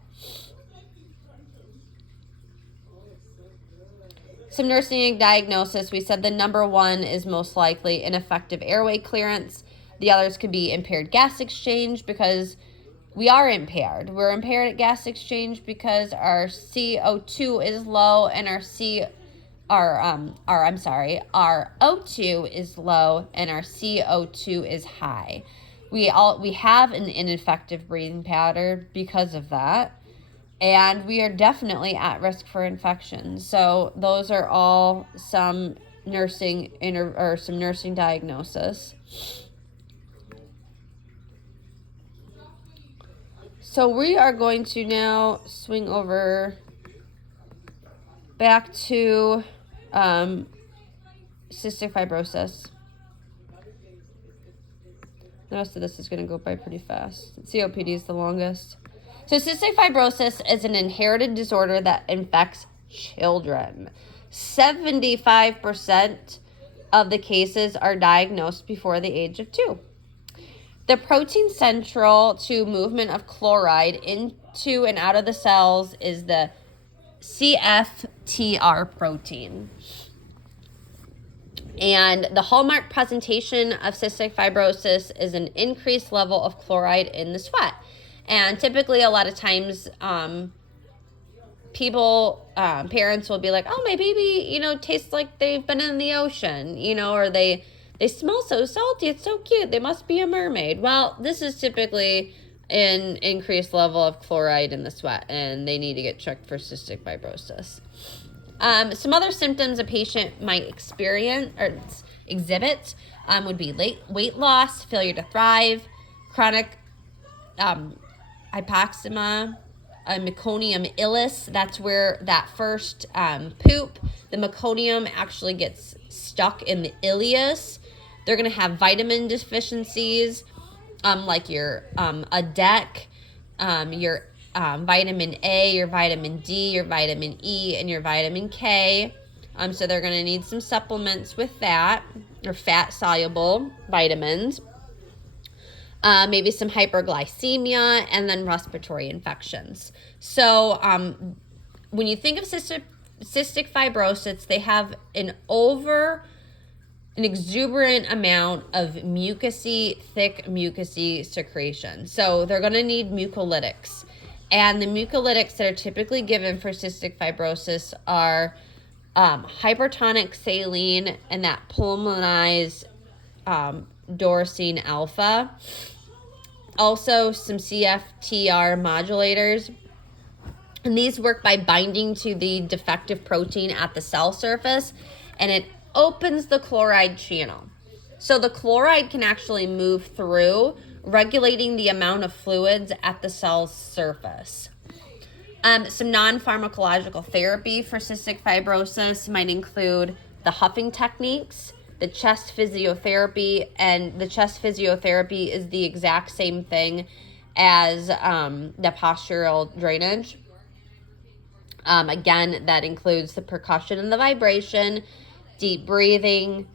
Some nursing diagnosis. We said the number 1 is most likely ineffective airway clearance. The others could be impaired gas exchange, because we are impaired. We're impaired at gas exchange because our CO2 is low and our O2 is low and our CO2 is high. We have an ineffective breathing pattern because of that. And we are definitely at risk for infection. So those are all some nursing diagnosis. So we are going to now swing over back to cystic fibrosis. The rest of this is going to go by pretty fast. COPD is the longest. So cystic fibrosis is an inherited disorder that infects children. 75% of the cases are diagnosed before the age of 2. The protein central to movement of chloride into and out of the cells is the CFTR protein. And the hallmark presentation of cystic fibrosis is an increased level of chloride in the sweat. And typically, a lot of times, parents will be like, oh, my baby, tastes like they've been in the ocean, or they smell so salty. It's so cute. They must be a mermaid. Well, this is typically an increased level of chloride in the sweat, and they need to get checked for cystic fibrosis. Some other symptoms a patient might experience or exhibit would be weight loss, failure to thrive, chronic hypoxemia, meconium ileus. That's where that first poop, the meconium actually gets stuck in the ileus. They're going to have vitamin deficiencies, like your a deck, your vitamin A, your vitamin D, your vitamin E, and your vitamin K. So they're going to need some supplements with that, or fat-soluble vitamins. Maybe some hyperglycemia, and then respiratory infections. So when you think of cystic fibrosis, they have an exuberant amount of thick mucousy secretion. So they're going to need mucolytics. And the mucolytics that are typically given for cystic fibrosis are hypertonic saline and that pulmonized dorosine alpha. Also some CFTR modulators. And these work by binding to the defective protein at the cell surface, and it opens the chloride channel. So the chloride can actually move through, regulating the amount of fluids at the cell's surface. Some non-pharmacological therapy for cystic fibrosis might include the huffing techniques, the chest physiotherapy, and the chest physiotherapy is the exact same thing as the postural drainage. Again, that includes the percussion and the vibration, deep breathing,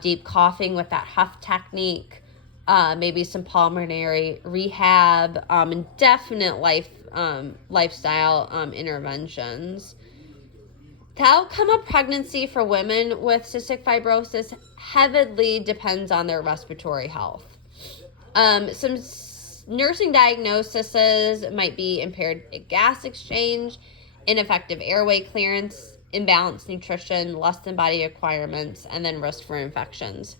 deep coughing with that huff technique, maybe some pulmonary rehab, and definite lifestyle interventions. The outcome of pregnancy for women with cystic fibrosis heavily depends on their respiratory health. Some nursing diagnoses might be impaired gas exchange, ineffective airway clearance, imbalanced nutrition, less than body requirements, and then risk for infections.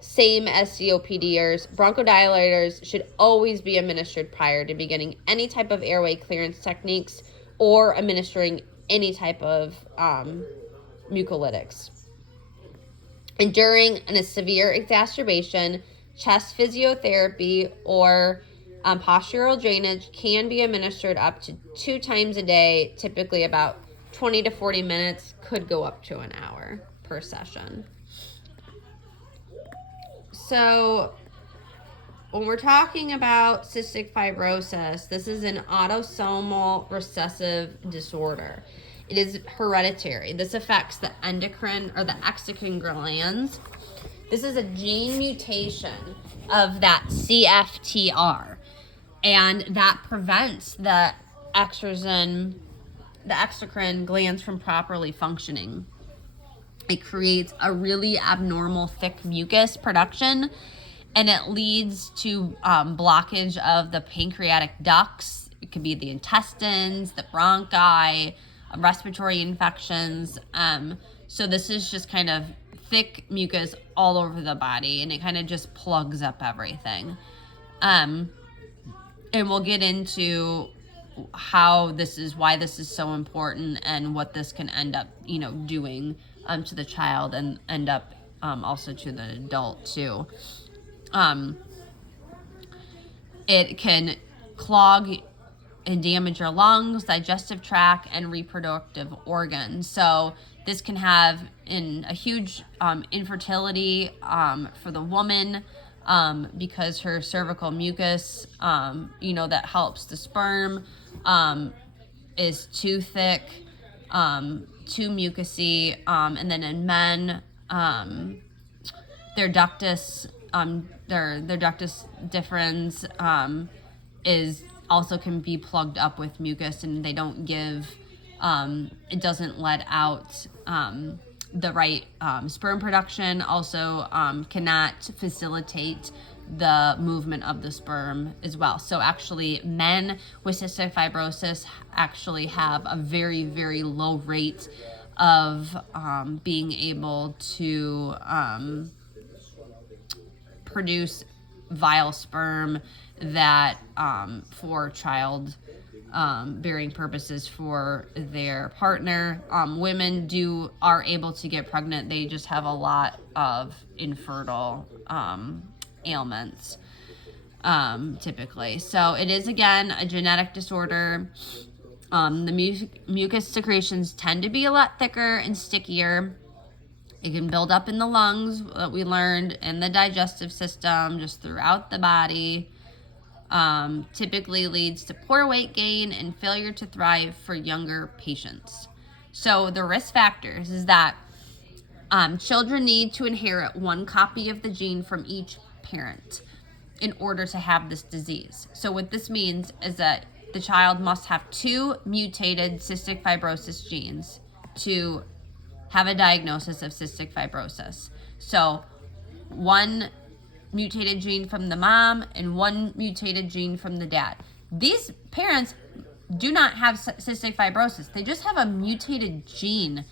Same as COPDers, bronchodilators should always be administered prior to beginning any type of airway clearance techniques or administering any type of mucolytics. And during a severe exacerbation, chest physiotherapy or postural drainage can be administered up to 2 times a day, typically about 20 to 40 minutes, could go up to an hour per session. So when we're talking about cystic fibrosis, this is an autosomal recessive disorder. It is hereditary. This affects the endocrine or the exocrine glands. This is a gene mutation of that CFTR, and that prevents the exocrine glands from properly functioning. It creates a really abnormal thick mucus production, and it leads to blockage of the pancreatic ducts. It could be the intestines, the bronchi, respiratory infections. So this is just kind of thick mucus all over the body, and it kind of just plugs up everything. And we'll get into why this is so important and what this can end up, doing to the child and end up also to the adult too. It can clog and damage your lungs, digestive tract, and reproductive organs. So this can have a huge infertility for the woman because her cervical mucus, that helps the sperm, is too thick, too mucousy, and then in men, their ductus deferens is also can be plugged up with mucus, and they don't give it doesn't let out the right sperm production. Also cannot facilitate the movement of the sperm as well. So actually, men with cystic fibrosis actually have a very, very low rate of being able to produce viable sperm that for child bearing purposes for their partner. Women are able to get pregnant. They just have a lot of infertile ailments typically. So it is, again, a genetic disorder. The mucus secretions tend to be a lot thicker and stickier. It can build up in the lungs, that we learned, in the digestive system, just throughout the body. Typically leads to poor weight gain and failure to thrive for younger patients. So the risk factors is that children need to inherit one copy of the gene from each parent in order to have this disease. So what this means is that the child must have 2 mutated cystic fibrosis genes to have a diagnosis of cystic fibrosis. So 1 mutated gene from the mom and 1 mutated gene from the dad. These parents do not have cystic fibrosis. They just have a mutated gene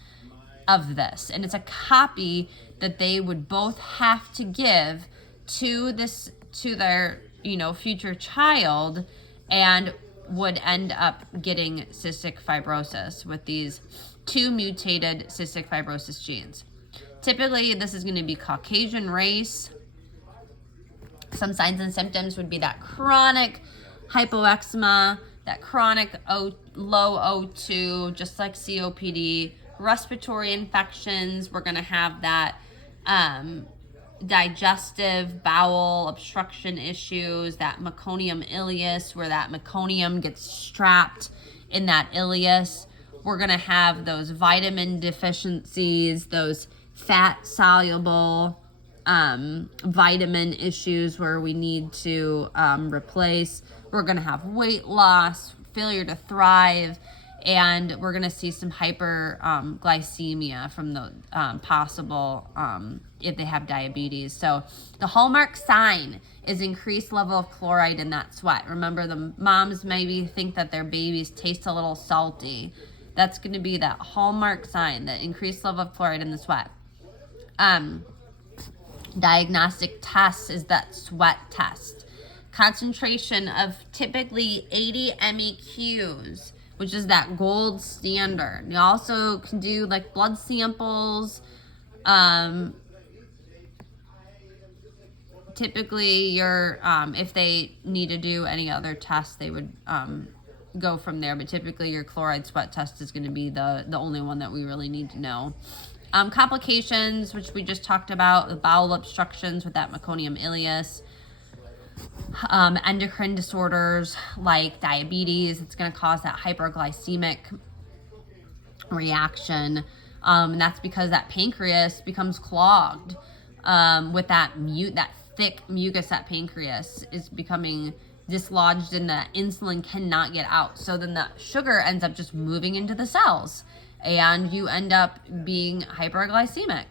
of this, and it's a copy that they would both have to give to their future child, and would end up getting cystic fibrosis with these 2 mutated cystic fibrosis genes. Typically, this is going to be Caucasian race. Some signs and symptoms would be that chronic hypoxemia, that chronic low O2, just like COPD, respiratory infections. We're going to have that digestive bowel obstruction issues, that meconium ileus, where that meconium gets trapped in that ileus. We're going to have those vitamin deficiencies, those fat soluble vitamin issues where we need to replace. We're going to have weight loss, failure to thrive, and we're going to see some hyperglycemia from the possible if they have diabetes. So the hallmark sign is increased level of chloride in that sweat. Remember, the moms maybe think that their babies taste a little salty. That's going to be that hallmark sign, that increased level of chloride in the sweat. Diagnostic test is that sweat test. Concentration of typically 80 MEQs, which is that gold standard. You also can do like blood samples. Typically, if they need to do any other tests, they would go from there. But typically, your chloride sweat test is going to be the only one that we really need to know. Complications, which we just talked about, the bowel obstructions with that meconium ileus. Endocrine disorders like diabetes, it's going to cause that hyperglycemic reaction. And that's because that pancreas becomes clogged with that thick mucus. That pancreas is becoming dislodged and the insulin cannot get out. So then the sugar ends up just moving into the cells and you end up being hyperglycemic.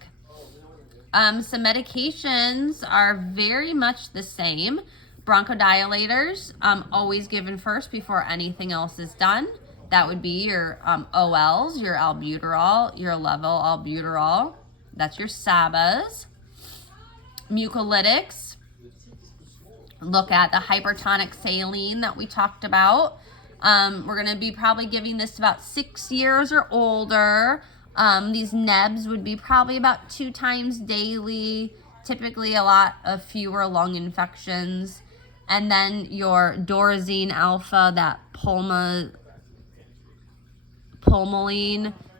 Some medications are very much the same. Bronchodilators, always given first before anything else is done. That would be your OLs, your albuterol, your level albuterol. That's your SABAs. Mucolytics. Look at the hypertonic saline that we talked about. We're going to be probably giving this about 6 years or older. These nebs would be probably about 2 times daily. Typically a lot of fewer lung infections. And then your Dorazine alpha, that pulmoline,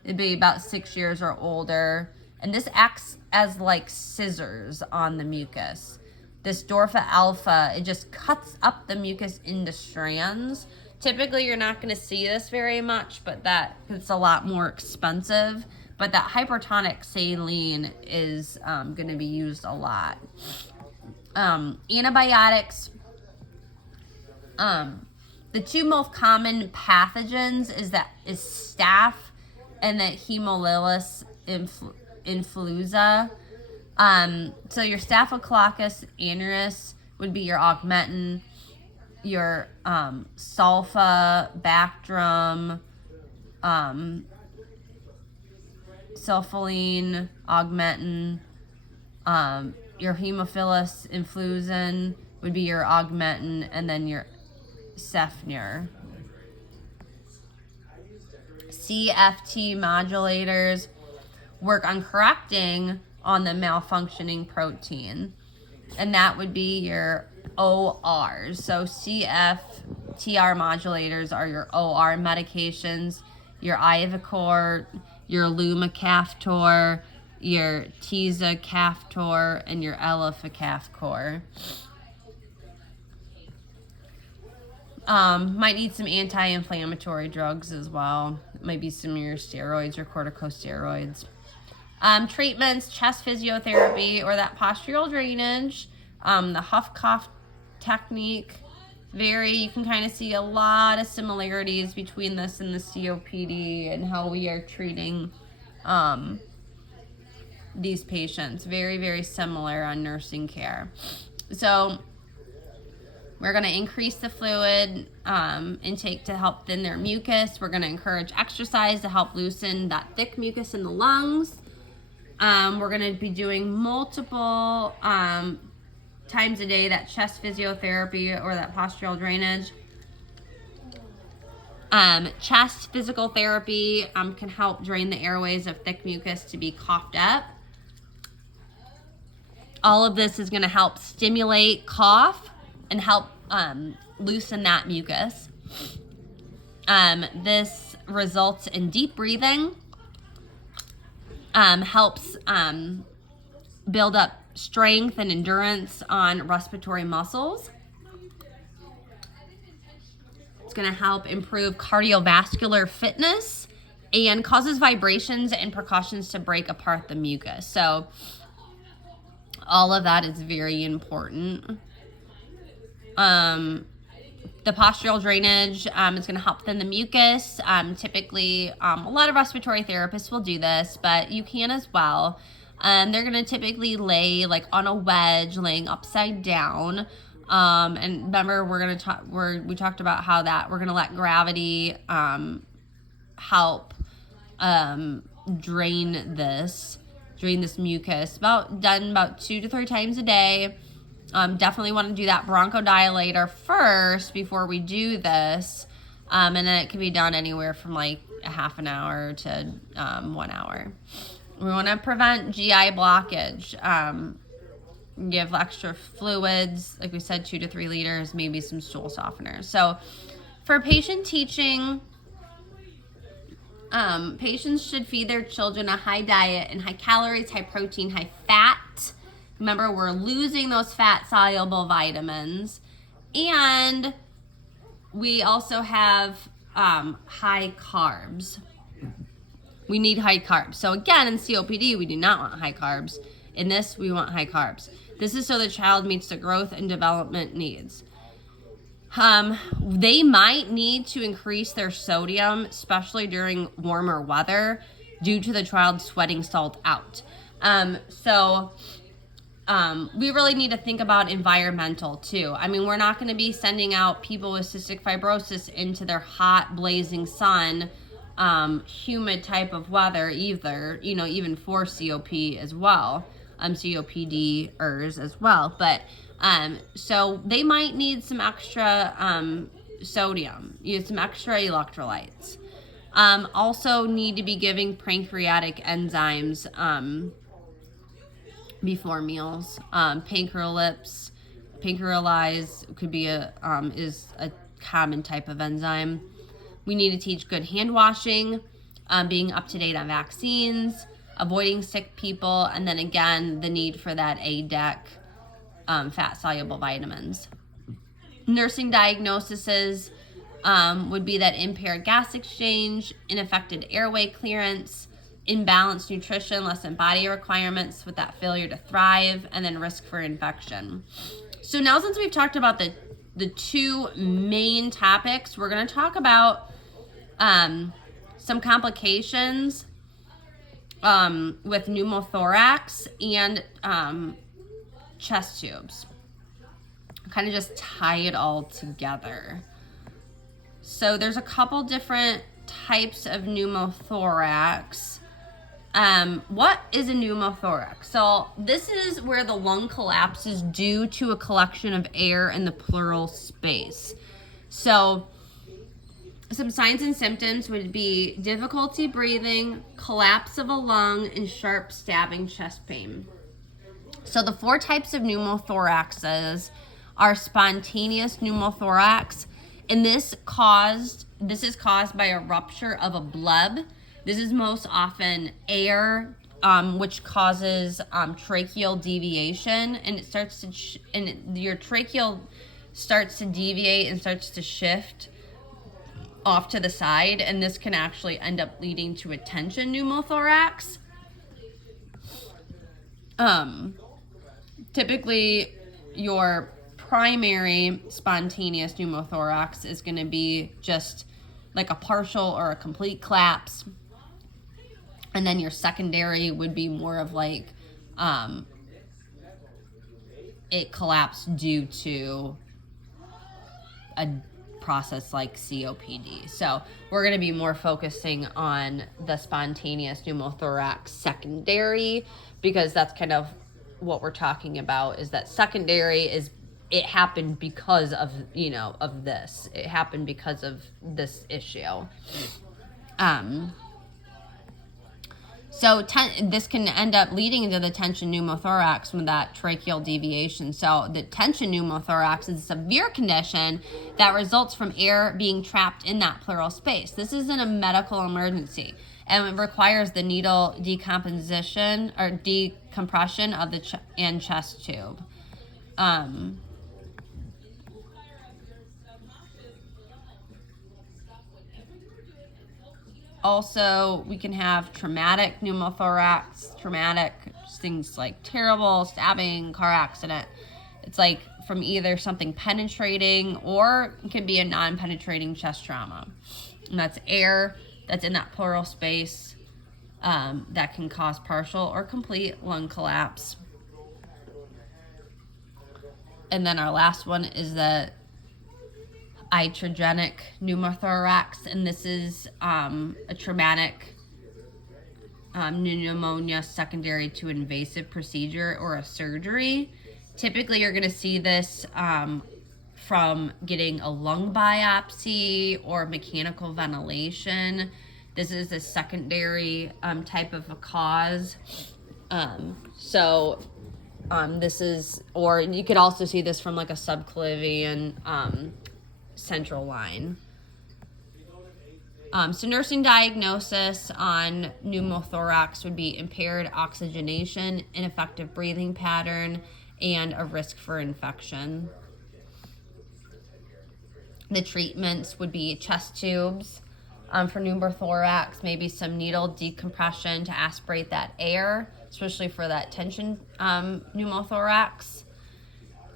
it'd be about 6 years or older. And this acts as like scissors on the mucus. This Dorfa alpha, it just cuts up the mucus into strands. Typically, you're not going to see this very much, but it's a lot more expensive. But that hypertonic saline is going to be used a lot. Antibiotics. The 2 most common pathogens is staph and the Haemophilus influenza. So your Staphylococcus aureus would be your augmentin, your sulfa, Bactrim, sulfoline, augmentin, your Haemophilus influenzae would be your augmentin, and then your Cefnir. CFT modulators work on correcting on the malfunctioning protein, and that would be your ORs. So CFTR modulators are your OR medications, your Ivacor, your Lumacaftor, your Tezacaftor, and your Elefacaftor. Might need some anti-inflammatory drugs as well. Might be some of your steroids or corticosteroids. Treatments, chest physiotherapy or that postural drainage, the huff cough technique. You can kind of see a lot of similarities between this and the COPD and how we are treating these patients. Very, very similar on nursing care. So we're going to increase the fluid intake to help thin their mucus. We're going to encourage exercise to help loosen that thick mucus in the lungs. We're going to be doing multiple times a day that chest physiotherapy or that postural drainage. Chest physical therapy can help drain the airways of thick mucus to be coughed up. All of this is going to help stimulate cough and help loosen that mucus. This results in deep breathing, helps build up strength and endurance on respiratory muscles. It's going to help improve cardiovascular fitness and causes vibrations and percussions to break apart the mucus. So all of that is very important. The postural drainage is going to help thin the mucus. Typically, a lot of respiratory therapists will do this, but you can as well. They're going to typically lay like on a wedge, laying upside down. And remember, we talked about how that we're going to let gravity help drain this mucus. Done about 2 to 3 times a day. Definitely want to do that bronchodilator first before we do this. And then it can be done anywhere from like a half an hour to 1 hour. We want to prevent GI blockage. Give extra fluids, like we said, 2 to 3 liters, maybe some stool softeners. So for patient teaching, patients should feed their children a high diet and high calories, high protein, high fat. Remember, we're losing those fat-soluble vitamins. And we also have high carbs. We need high carbs. So again, in COPD, we do not want high carbs. In this, we want high carbs. This is so the child meets the growth and development needs. They might need to increase their sodium, especially during warmer weather, due to the child sweating salt out. We really need to think about environmental too. I mean, we're not going to be sending out people with cystic fibrosis into their hot, blazing sun, humid type of weather either, even for COP as well, COPDers as well. But, so they might need some extra, sodium, some extra electrolytes. Also need to be giving pancreatic enzymes, before meals. Pancreolyze could be is a common type of enzyme. We need to teach good hand washing, being up to date on vaccines, avoiding sick people, and then again, the need for that ADEC, fat-soluble vitamins. Nursing diagnoses would be that impaired gas exchange, ineffective airway clearance, imbalanced nutrition, less than body requirements with that failure to thrive, and then risk for infection. So now, since we've talked about the 2 main topics, we're going to talk about some complications with pneumothorax and chest tubes. kind of just tie it all together. So there's a couple different types of pneumothorax. What is a pneumothorax? So this is where the lung collapses due to a collection of air in the pleural space. So some signs and symptoms would be difficulty breathing, collapse of a lung, and sharp stabbing chest pain. So the 4 types of pneumothoraxes are spontaneous pneumothorax, and this is caused by a rupture of a bleb. This is most often air, which causes tracheal deviation, and it starts to your tracheal starts to deviate and starts to shift off to the side, and this can actually end up leading to a tension pneumothorax. Typically, your primary spontaneous pneumothorax is going to be just like a partial or a complete collapse. And then your secondary would be more of like it collapsed due to a process like COPD. So we're going to be more focusing on the spontaneous pneumothorax secondary, because that's kind of what we're talking about, is that secondary is it happened because of, of this. It happened because of this issue. So this can end up leading into the tension pneumothorax with that tracheal deviation. So the tension pneumothorax is a severe condition that results from air being trapped in that pleural space. This isn't a medical emergency, and it requires the needle decompression of the and chest tube. Also, we can have traumatic pneumothorax, things like terrible stabbing, car accident. It's like from either something penetrating, or it can be a non-penetrating chest trauma. And that's air that's in that pleural space that can cause partial or complete lung collapse. And then our last one is the iatrogenic pneumothorax, and this is a traumatic pneumonia secondary to invasive procedure or a surgery. Typically, you're going to see this from getting a lung biopsy or mechanical ventilation. This is a secondary type of a cause. This is, or you could also see this from like a subclavian central line. So nursing diagnosis on pneumothorax would be impaired oxygenation, ineffective breathing pattern, and a risk for infection. The treatments would be chest tubes for pneumothorax, maybe some needle decompression to aspirate that air, especially for that tension pneumothorax.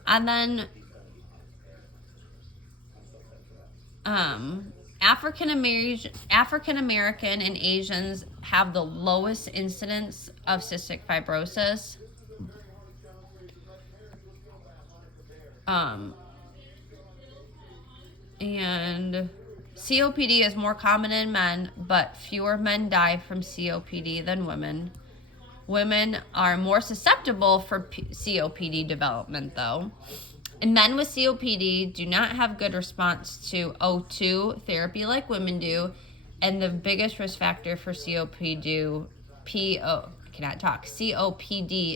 And then African American and Asians have the lowest incidence of cystic fibrosis. And COPD is more common in men, but fewer men die from COPD than women. Women are more susceptible for COPD development, though. And men with COPD do not have good response to O2 therapy like women do, and the biggest risk factor for COPD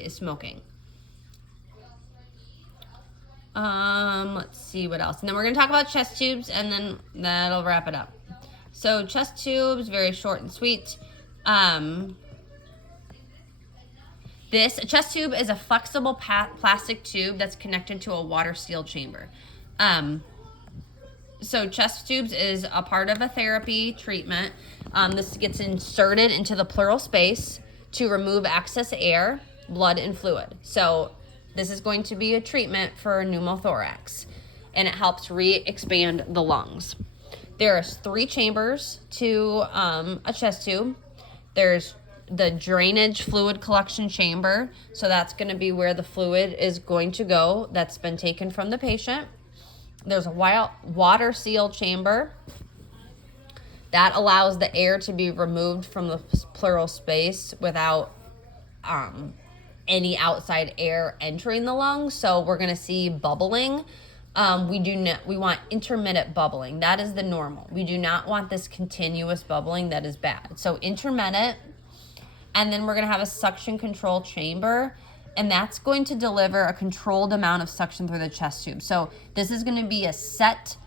is smoking. Let's see what else. And then we're going to talk about chest tubes, and then that'll wrap it up. So chest tubes, very short and sweet. A chest tube is a flexible plastic tube that's connected to a water sealed chamber. So chest tubes is a part of a therapy treatment. This gets inserted into the pleural space to remove excess air, blood, and fluid. So this is going to be a treatment for pneumothorax, and it helps re-expand the lungs. There's 3 chambers to a chest tube. There's the drainage fluid collection chamber. So that's going to be where the fluid is going to go that's been taken from the patient. There's a water seal chamber that allows the air to be removed from the pleural space without any outside air entering the lungs. So we're going to see bubbling. We want intermittent bubbling. That is the normal. We do not want this continuous bubbling. That is bad. So intermittent. And then we're going to have a suction control chamber, and that's going to deliver a controlled amount of suction through the chest tube. So this is going to be a set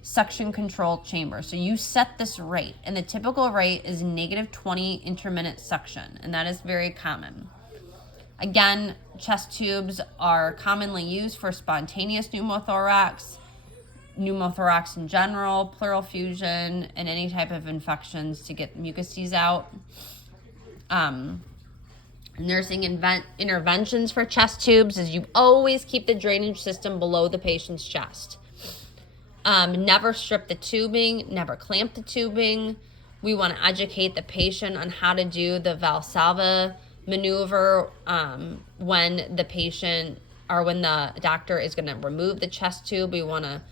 suction control chamber. So you set this rate, and the typical rate is -20 intermittent suction, and that is very common. Again, chest tubes are commonly used for spontaneous pneumothorax in general, pleural fusion, and any type of infections to get mucuses out. Nursing interventions for chest tubes is you always keep the drainage system below the patient's chest. Never strip the tubing, never clamp the tubing. We want to educate the patient on how to do the Valsalva maneuver when the patient or when the doctor is going to remove the chest tube. We want to,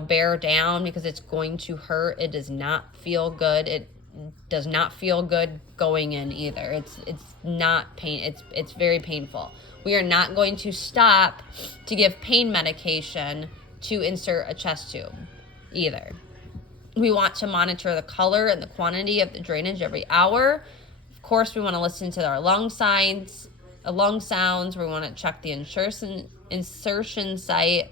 bear down because it's going to hurt. It does not feel good. It does not feel good going in either. It's not pain. It's very painful. We are not going to stop to give pain medication to insert a chest tube either. We want to monitor the color and the quantity of the drainage every hour. Of course, we want to listen to our lung sounds. We want to check the insertion site.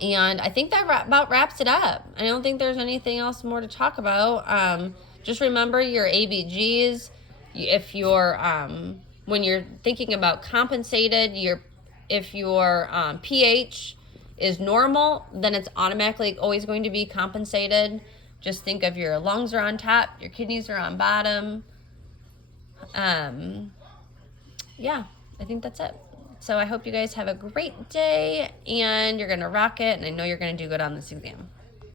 And I think that about wraps it up. I don't think there's anything else more to talk about. Just remember your ABGs. If you're, when you're thinking about compensated, if your pH is normal, then it's automatically always going to be compensated. Just think of your lungs are on top, your kidneys are on bottom. Yeah, I think that's it. So I hope you guys have a great day, and you're going to rock it, and I know you're going to do good on this exam.